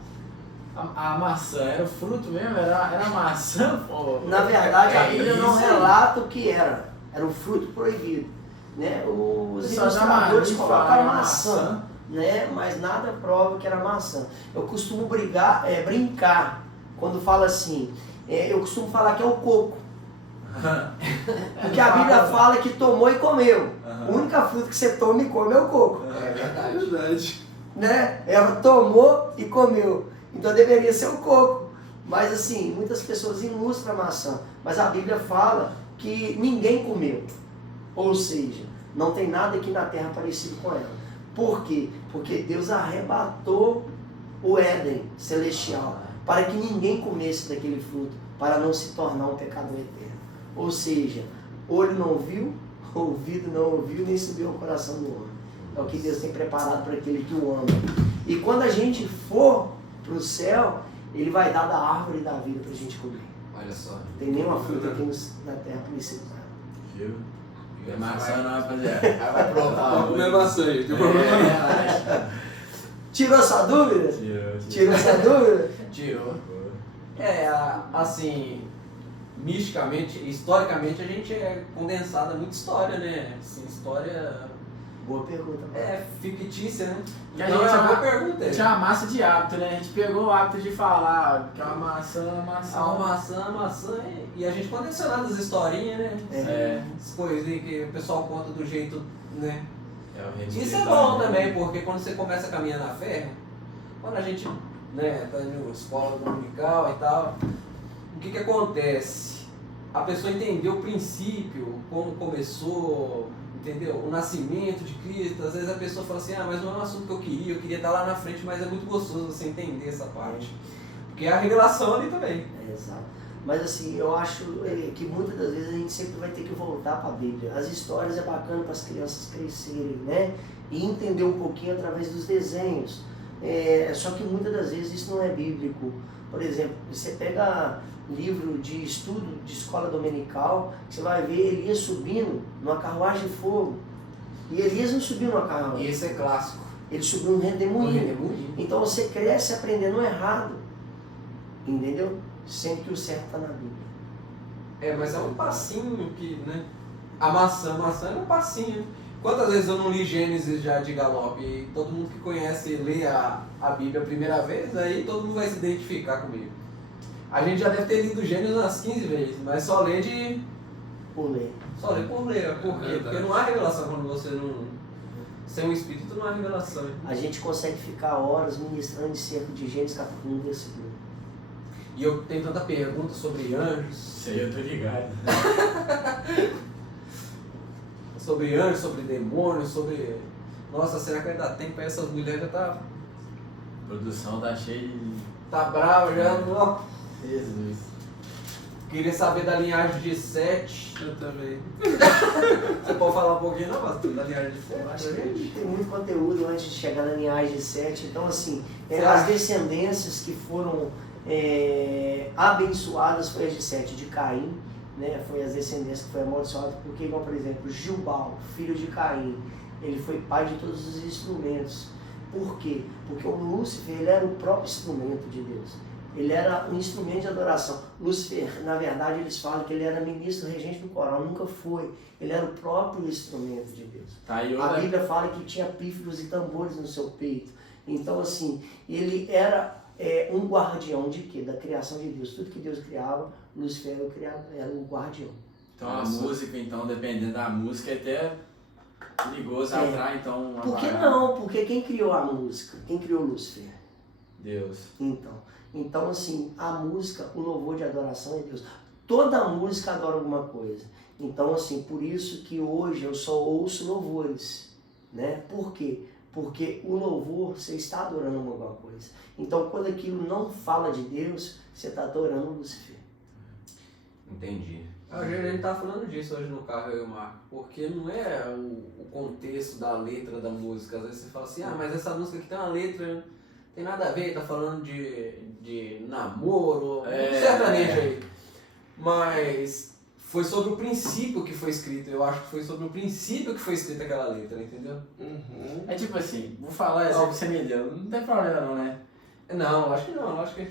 A maçã era o fruto mesmo? Era maçã? Pô? Na verdade, a Bíblia não isso? relata o que era. Era o fruto proibido. Né? Os Só ilustradores chama colocaram maçã. maçã, né? Mas nada prova que era maçã. Eu costumo brincar quando fala assim. Eu costumo falar que é o coco. Porque a Bíblia fala que tomou e comeu. A única fruta que você toma e come é o coco. é É verdade. verdade. Né? Ela tomou e comeu. Então deveria ser o coco. Mas assim, muitas pessoas ilustram a maçã. Mas a Bíblia fala que ninguém comeu. Ou seja, não tem nada aqui na terra parecido com ela. Por quê? Porque Deus arrebatou o Éden celestial para que ninguém comesse daquele fruto, para não se tornar um pecador eterno. Ou seja, olho não viu, ouvido não ouviu, nem subiu ao coração do homem. É o que Deus tem preparado para aquele que o ama. E quando a gente for para o céu, Ele vai dar da árvore da vida para a gente comer. Olha só. Não tem nenhuma fruta aqui na terra parecida. Viu? É maçã não, rapaziada. Vai provar. Pode comer maçã aí, tem É, problema não. relaxa. Tirou essa dúvida? Tirou. Tirou essa dúvida? Tirou. Assim, misticamente, historicamente, a gente é condensada muita história, né? Assim, história Boa pergunta. Mano. fictícia, né? Que a Então gente é uma chama- boa pergunta. A gente é uma massa de hábito, né? A gente pegou o hábito de falar que é uma maçã, A maçã, e a gente condicionando as historinhas, né? É. As coisinhas que o pessoal conta do jeito, né? É o Isso é bom também, porque quando você começa a caminhar na fé, quando a gente, né, tá em escola dominical e tal, o que acontece? A pessoa entendeu o princípio, como começou, entendeu? O nascimento de Cristo. Às vezes a pessoa fala assim, mas não é um assunto que eu queria estar lá na frente, mas é muito gostoso você entender essa parte. Porque é a revelação ali também. Exato. Mas assim, eu acho que muitas das vezes a gente sempre vai ter que voltar para a Bíblia. As histórias é bacana para as crianças crescerem, né? E entender um pouquinho através dos desenhos. Só que muitas das vezes isso não é bíblico. Por exemplo, você pega livro de estudo de escola dominical, você vai ver Elias subindo numa carruagem de fogo. E Elias não subiu numa carruagem. E esse é clássico. Ele subiu num redemoinho. redemoinho. Então você cresce aprendendo errado. Entendeu? Sendo que o certo está na Bíblia. Mas é um passinho que, né? A maçã é um passinho. Quantas vezes eu não li Gênesis já de galope? E todo mundo que conhece lê a Bíblia a primeira vez, aí todo mundo vai se identificar comigo. A gente já deve ter lido Gênesis umas 15 vezes, mas só lê Por ler. por ler. Por quê? verdade. Porque não há revelação quando você não... Sem o Espírito não há revelação. A gente consegue ficar horas ministrando de cerca de Gênesis capítulo 1, versículo 1. E eu tenho tanta pergunta sobre anjos, Isso aí eu tô ligado. sobre demônios, sobre... Nossa, será que vai dar tempo pra essas mulheres já A produção tá cheia de... tá brava já? Não. Jesus. Queria saber da linhagem de Sete. Eu também. Você pode falar um pouquinho, não, pastor, da linhagem de Eu acho Sete? que tem muito conteúdo antes de chegar na linhagem de Sete. Então, assim, Você as acha? descendências que foram abençoadas foi as de Sete, de Caim, né? Foi as descendências que foi amaldiçoadas, porque, igual, por exemplo, Jubal, filho de Caim, ele foi pai de todos os instrumentos. Por quê? Porque o Lúcifer, ele era o próprio instrumento de Deus. Ele era um instrumento de adoração. Lúcifer, na verdade, eles falam que ele era ministro regente do coral, nunca foi. Ele era o próprio instrumento de Deus. Tá aí A outra. Bíblia fala que tinha pífaros e tambores no seu peito. Então, assim, ele era um guardião de quê? Da criação de Deus. Tudo que Deus criava, Lúcifer era o guardião. Então a música, então, dependendo da música, é até perigoso atrai, então, uma Por que parada. não? Porque quem criou a música? Quem criou Lúcifer? Deus. Então, assim, a música, o louvor de adoração é Deus. Toda música adora alguma coisa. Então, assim, por isso que hoje eu só ouço louvores, né? Por quê? Porque o louvor, você está adorando alguma coisa. Então, quando aquilo não fala de Deus, você está adorando Lúcifer. Entendi. A gente tá falando disso hoje no carro, eu e o Marco, porque não é o contexto da letra da música. Às vezes você fala assim, mas essa música aqui tem uma letra, tem nada a ver, tá falando de namoro, sertanejo aí. Mas foi sobre o princípio que foi escrito, eu acho que foi sobre o princípio que foi escrita aquela letra, entendeu? Uhum. É tipo assim, vou falar exemplo que você me deu, não tem problema não, né? Não, acho que não, acho que...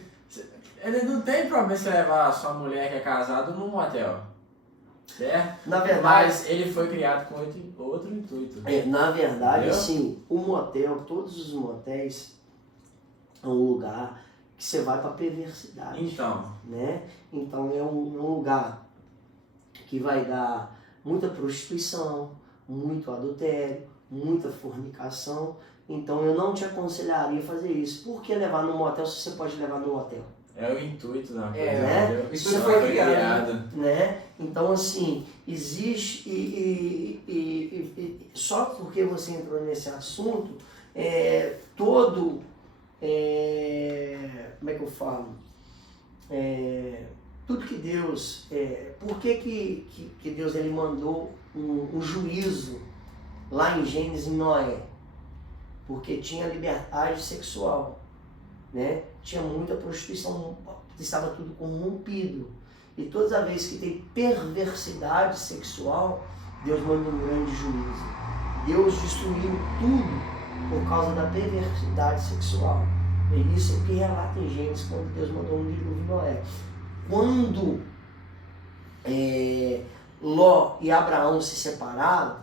Ele não tem problema você levar a sua mulher que é casada num motel, certo? Na verdade, Mas ele foi criado com outro intuito. na verdade, Entendeu? assim, o motel, todos os motéis, é um lugar que você vai para perversidade. Então, Né? Então é um lugar que vai dar muita prostituição, muito adultério, muita fornicação. Então eu não te aconselharia a fazer isso. Por que levar no motel se você pode levar no hotel? é o intuito da coisa, né? entendeu? Isso Não foi criado. Né? Então, assim, existe, e só porque você entrou nesse assunto, como é que eu falo? Tudo que Deus, por que Deus ele mandou um juízo lá em Gênesis em Noé? Porque tinha liberdade sexual, né? Tinha muita prostituição, estava tudo corrompido. E toda vez que tem perversidade sexual, Deus manda um grande juízo. Deus destruiu tudo por causa da perversidade sexual. E isso é o que relata em Gênesis, quando Deus mandou um dilúvio em Noé. Quando Ló e Abraão se separaram,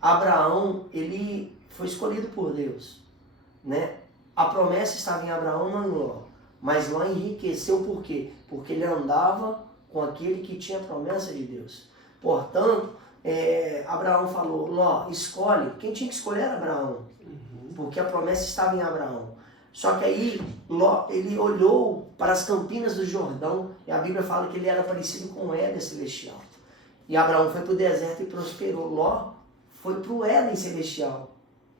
Abraão ele foi escolhido por Deus, né? A promessa estava em Abraão, não em Ló. Mas Ló enriqueceu por quê? Porque ele andava com aquele que tinha a promessa de Deus. Portanto, Abraão falou, Ló, escolhe. Quem tinha que escolher era Abraão, porque a promessa estava em Abraão. Só que aí Ló, ele olhou para as campinas do Jordão, e a Bíblia fala que ele era parecido com o Éden celestial. E Abraão foi para o deserto e prosperou. Ló foi para o Éden celestial,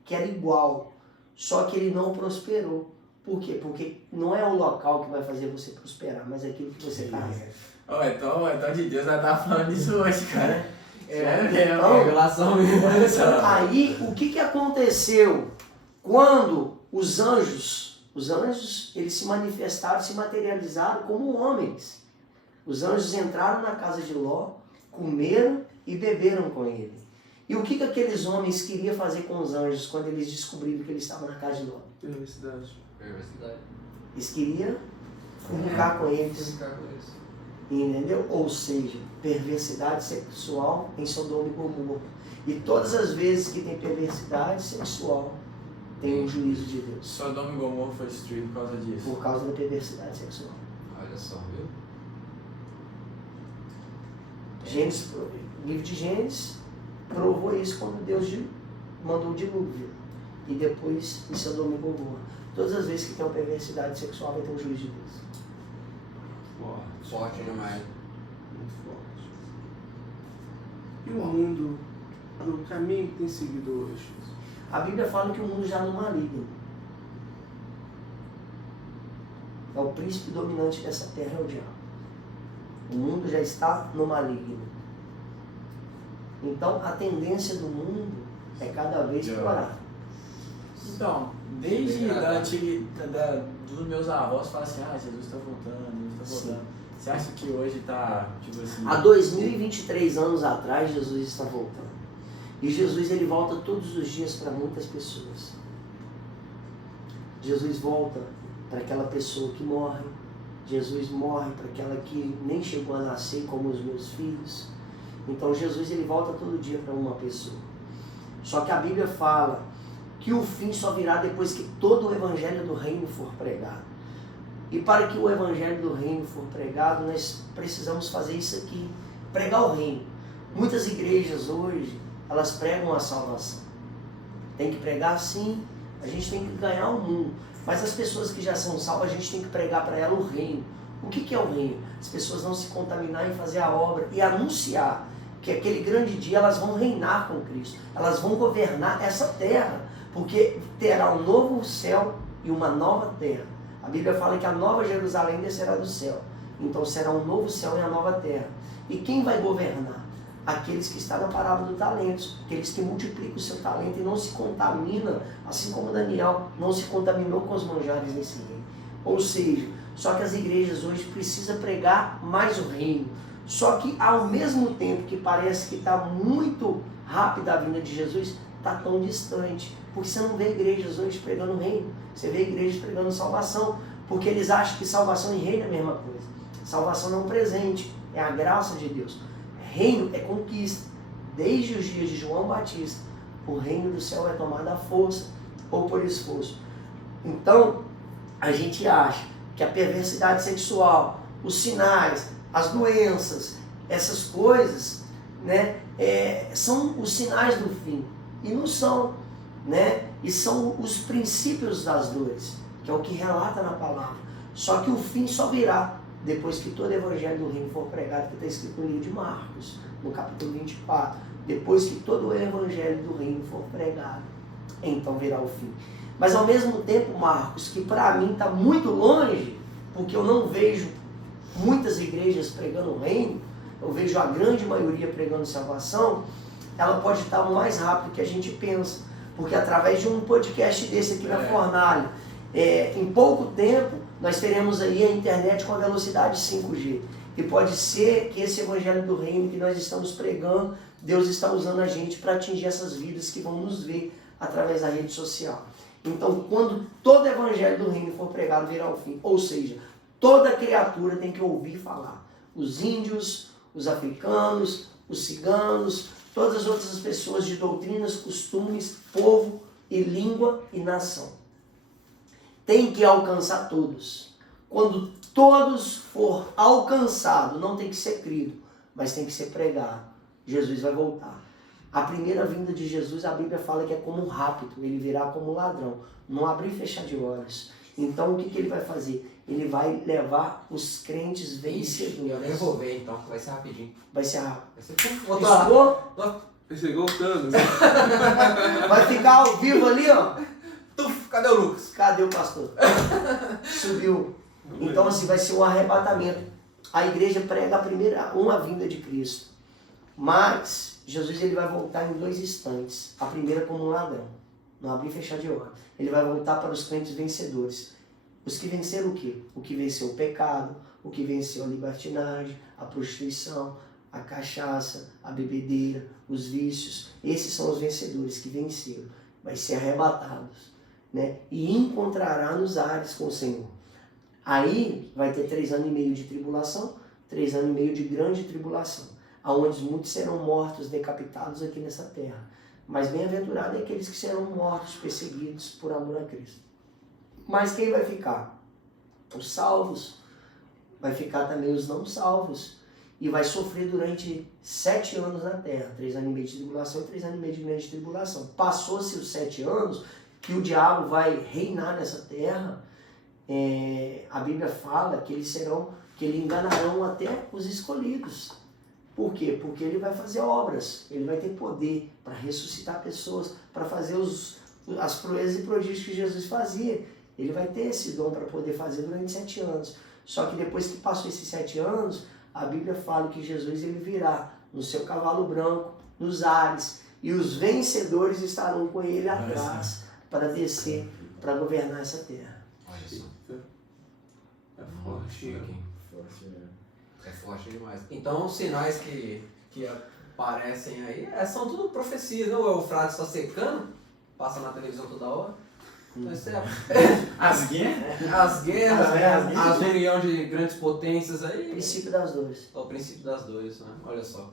que era igual, só que ele não prosperou. Por quê? Porque não é o local que vai fazer você prosperar, mas é aquilo que você carrega. Então de Deus vai estar falando isso hoje, cara. Então, Revelação mesmo. aí, o que aconteceu quando os anjos, eles se manifestaram, se materializaram como homens. Os anjos entraram na casa de Ló, comeram e beberam com ele. E o que aqueles homens queriam fazer com os anjos quando eles descobriram que eles estavam na casa de Ló? Perversidade. Eles queriam fornicar com eles. Entendeu? Ou seja, perversidade sexual em Sodoma e Gomorra. E todas as vezes que tem perversidade sexual, tem um juízo de Deus. Sodoma e Gomorra foi destruído por causa disso. Por causa da perversidade sexual. Olha só, viu? Gênesis, o livro de Gênesis provou isso quando Deus mandou o dilúvio. E depois em Sodoma e Gomorra. Todas as vezes que tem uma perversidade sexual, vai ter um juízo de Deus. Forte demais. Muito forte. E o mundo, o caminho que tem seguido hoje? A Bíblia fala que o mundo já não maligno. É o príncipe dominante dessa terra, é o diabo. O mundo já está no maligno. Então, a tendência do mundo é cada vez piorar. Então, desde dos meus avós falam assim, Jesus está voltando, Jesus está voltando. Você acha que hoje está, tipo assim... Há 2023 anos atrás, Jesus está voltando. E Jesus, ele volta todos os dias para muitas pessoas. Jesus volta para aquela pessoa que morre. Jesus morre para aquela que nem chegou a nascer, como os meus filhos. Então Jesus, ele volta todo dia para uma pessoa. Só que a Bíblia fala que o fim só virá depois que todo o evangelho do reino for pregado. E para que o evangelho do reino for pregado, nós precisamos fazer isso aqui, pregar o reino. Muitas igrejas hoje, elas pregam a salvação. Tem que pregar sim, a gente tem que ganhar o mundo. Mas as pessoas que já são salvas, a gente tem que pregar para elas o reino. O que é o reino? As pessoas não se contaminarem em fazer a obra e anunciar que aquele grande dia elas vão reinar com Cristo. Elas vão governar essa terra, porque terá um novo céu e uma nova terra. A Bíblia fala que a nova Jerusalém descerá do céu. Então será um novo céu e a nova terra. E quem vai governar? Aqueles que estão na parábola do talentos, aqueles que multiplicam o seu talento e não se contaminam, assim como Daniel não se contaminou com os manjares desse reino. Ou seja, só que as igrejas hoje precisam pregar mais o reino. Só que ao mesmo tempo que parece que está muito rápida a vinda de Jesus, está tão distante. Porque você não vê igrejas hoje pregando o reino, você vê igrejas pregando salvação, porque eles acham que salvação e reino é a mesma coisa. Salvação não é um presente, é a graça de Deus. Reino é conquista. Desde os dias de João Batista, o reino do céu é tomado à força ou por esforço. Então, a gente acha que a perversidade sexual, os sinais, as doenças, essas coisas, né, são os sinais do fim. E não são, né? E são os princípios das dores, que é o que relata na palavra. Só que o fim só virá depois que todo o evangelho do reino for pregado, que está escrito no livro de Marcos, no capítulo 24. Depois que todo o evangelho do reino for pregado, então virá o fim. Mas ao mesmo tempo, Marcos, que para mim está muito longe, porque eu não vejo muitas igrejas pregando o reino, eu vejo a grande maioria pregando salvação, ela pode estar mais rápido que a gente pensa. Porque através de um podcast desse aqui na Fornalha, em pouco tempo, nós teremos aí a internet com a velocidade 5G. E pode ser que esse evangelho do reino que nós estamos pregando, Deus está usando a gente para atingir essas vidas que vão nos ver através da rede social. Então, quando todo evangelho do reino for pregado, virá o fim. Ou seja, toda criatura tem que ouvir falar. Os índios, os africanos, os ciganos, todas as outras pessoas de doutrinas, costumes, povo e língua e nação. Tem que alcançar todos. Quando todos for alcançado, não tem que ser crido, mas tem que ser pregado. Jesus vai voltar. A primeira vinda de Jesus, a Bíblia fala que é como um rápido, ele virá como um ladrão, não abrir e fechar de olhos. Então o que ele vai fazer? Ele vai levar os crentes vencedores. Eu nem vou ver então, vai ser rapidinho. Vai ser rápido. Vai ser piscou? Chegou o Thanos. Vai ficar ao vivo ali, ó. Tuf, cadê o Lucas? Cadê o pastor? Subiu. Então assim vai ser um arrebatamento. A igreja prega uma vinda de Cristo. Mas Jesus ele vai voltar em 2 instantes. A primeira como um ladrão. Não abrir e fechar de olho. Ele vai voltar para os crentes vencedores. Os que venceram o quê? O que venceu o pecado, o que venceu a libertinagem, a prostituição, a cachaça, a bebedeira, os vícios. Esses são os vencedores que venceram. Vai ser arrebatados, né? E encontrará nos ares com o Senhor. Aí vai ter 3 anos e meio de tribulação, 3 anos e meio de grande tribulação, aonde muitos serão mortos, decapitados aqui nessa terra. Mas bem-aventurado é aqueles que serão mortos, perseguidos por amor a Cristo. Mas quem vai ficar? Os salvos. Vai ficar também os não salvos. E vai sofrer durante 7 anos na terra. 3 anos e meio de tribulação e 3 anos e meio de grande tribulação. Passou-se os 7 anos que o diabo vai reinar nessa terra. A Bíblia fala que ele enganarão até os escolhidos. Por quê? Porque ele vai fazer obras, ele vai ter poder para ressuscitar pessoas, para fazer as proezas e prodígios que Jesus fazia. Ele vai ter esse dom para poder fazer durante 7 anos. Só que depois que passou esses 7 anos, A Bíblia fala que Jesus ele virá no seu cavalo branco, nos ares, e os vencedores estarão com ele atrás para descer, para governar essa terra. Olha só. É forte. Forte, né? É forte demais. Então, os sinais que aparecem aí são tudo profecias, não? O Eufrates está secando, passa na televisão toda hora. Então, isso é As guerras? as guerras, As as uniões de grandes potências aí. Princípio das dores. É o princípio das dores, né? Olha só.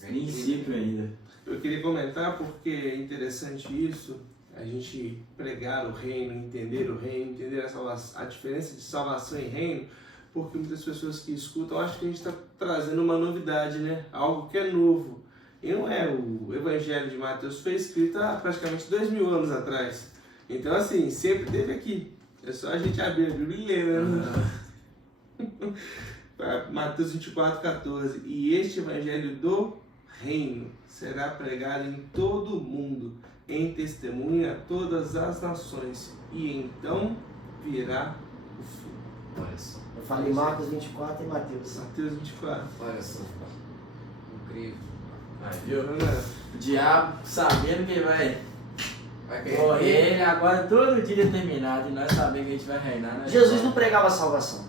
Princípio ainda. Eu queria comentar porque é interessante isso, a gente pregar o reino, entender a diferença de salvação e reino, porque muitas pessoas que escutam acham que a gente está trazendo uma novidade, né? Algo que é novo. E não é. O Evangelho de Mateus foi escrito há praticamente 2000 anos atrás. Então, assim, sempre teve aqui. É só a gente abrir a Bíblia e ler, né? Mateus 24:14. E este Evangelho do reino será pregado em todo o mundo, em testemunha a todas as nações, e então virá o fim. Olha só. Eu falei Marcos 24 e Mateus. Mateus 24. Olha só. Incrível. Aí, viu? Né? O diabo sabendo que vai Vai correr ele agora todo dia determinado e nós sabemos que a gente vai reinar. Né? Jesus não pregava a salvação.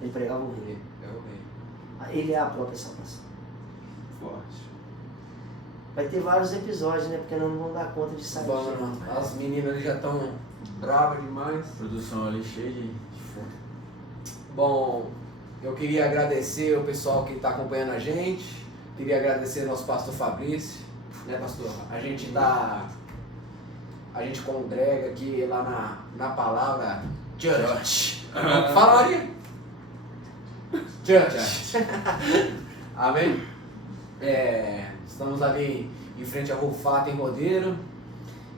Ele pregava o reino. É o rei. Ele é a própria salvação. Forte. Vai ter vários episódios, né? Porque nós não vamos dar conta de sair. Bom, as meninas ali já estão bravas demais. A produção ali cheia de fogo. Bom, eu queria agradecer o pessoal que está acompanhando a gente. Queria agradecer ao nosso pastor Fabrício, né, pastor? A gente congrega aqui lá na palavra Church. Fala aí. Church. Amém? Estamos ali em frente a Rufato, em Rodeiro.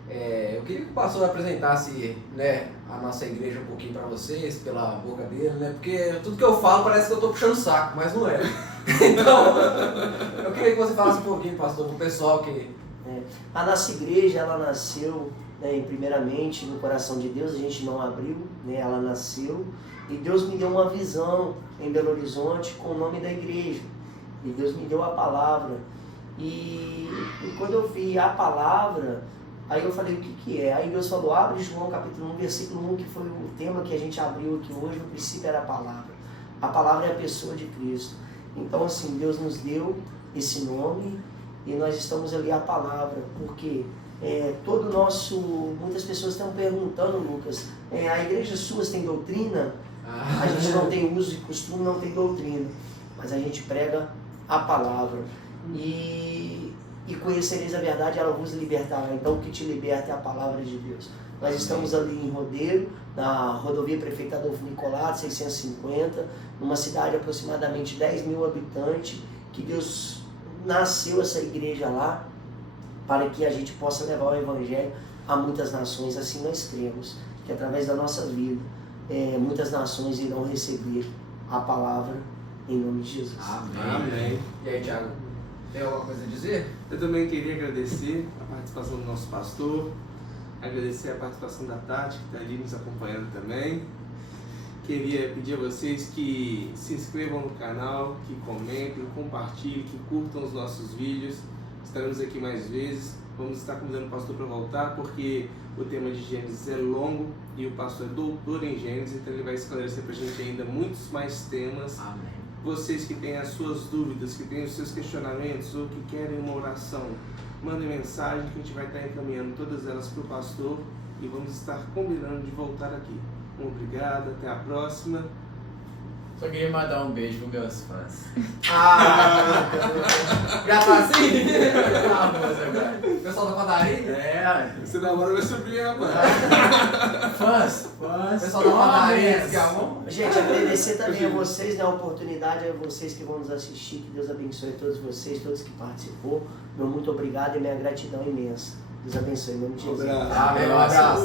Eu queria que o pastor apresentasse, né, a nossa igreja um pouquinho para vocês, pela boca dele, né? Porque tudo que eu falo parece que eu estou puxando o saco, mas não é. Então, eu queria que você falasse um pouquinho, pastor, pro pessoal que... A nossa igreja, ela nasceu, né, primeiramente no coração de Deus, a gente não abriu, né, ela nasceu, e Deus me deu uma visão em Belo Horizonte com o nome da igreja, e Deus me deu a palavra, e quando eu vi a palavra, aí eu falei, o que é? Aí Deus falou, abre João capítulo 1, versículo 1, que foi o tema que a gente abriu aqui hoje, no princípio era a palavra é a pessoa de Cristo. Então, assim, Deus nos deu esse nome e nós estamos ali a palavra, porque muitas pessoas estão perguntando, Lucas, a igreja sua tem doutrina? A gente não tem uso e costume, não tem doutrina, mas a gente prega a palavra. E conhecereis a verdade, ela vos libertará. Então, o que te liberta é a palavra de Deus. Nós estamos ali em Rodeiro, na rodovia Prefeito Adolfo Nicolás, 650, numa cidade de aproximadamente 10 mil habitantes, que Deus nasceu essa igreja lá para que a gente possa levar o Evangelho a muitas nações. Assim nós cremos, que através da nossa vida, muitas nações irão receber a palavra em nome de Jesus. Amém. E aí, Thiago, tem alguma coisa a dizer? Eu também queria agradecer a participação do nosso pastor, agradecer a participação da Tati, que está ali nos acompanhando também. Queria pedir a vocês que se inscrevam no canal, que comentem, compartilhem, que curtam os nossos vídeos. Estaremos aqui mais vezes. Vamos estar convidando o pastor para voltar, porque o tema de Gênesis é longo e o pastor é doutor em Gênesis, então ele vai esclarecer para a gente ainda muitos mais temas. Amém. Vocês que têm as suas dúvidas, que têm os seus questionamentos ou que querem uma oração, mandem mensagem que a gente vai estar encaminhando todas elas para o pastor e vamos estar combinando de voltar aqui. Obrigado, até a próxima. Só queria mandar um beijo pros meus fãs. Já tá assim? Famoso agora. O pessoal da padaria? Você namora vai subir, rapaz. Fãs. O pessoal da padaria, que amor. Gente, agradecer também a vocês, né, a oportunidade, a vocês que vão nos assistir, que Deus abençoe todos vocês, todos que participou. Meu muito obrigado e minha gratidão imensa. Deus abençoe, em nome de Jesus. Um abraço. Amém, um abraço.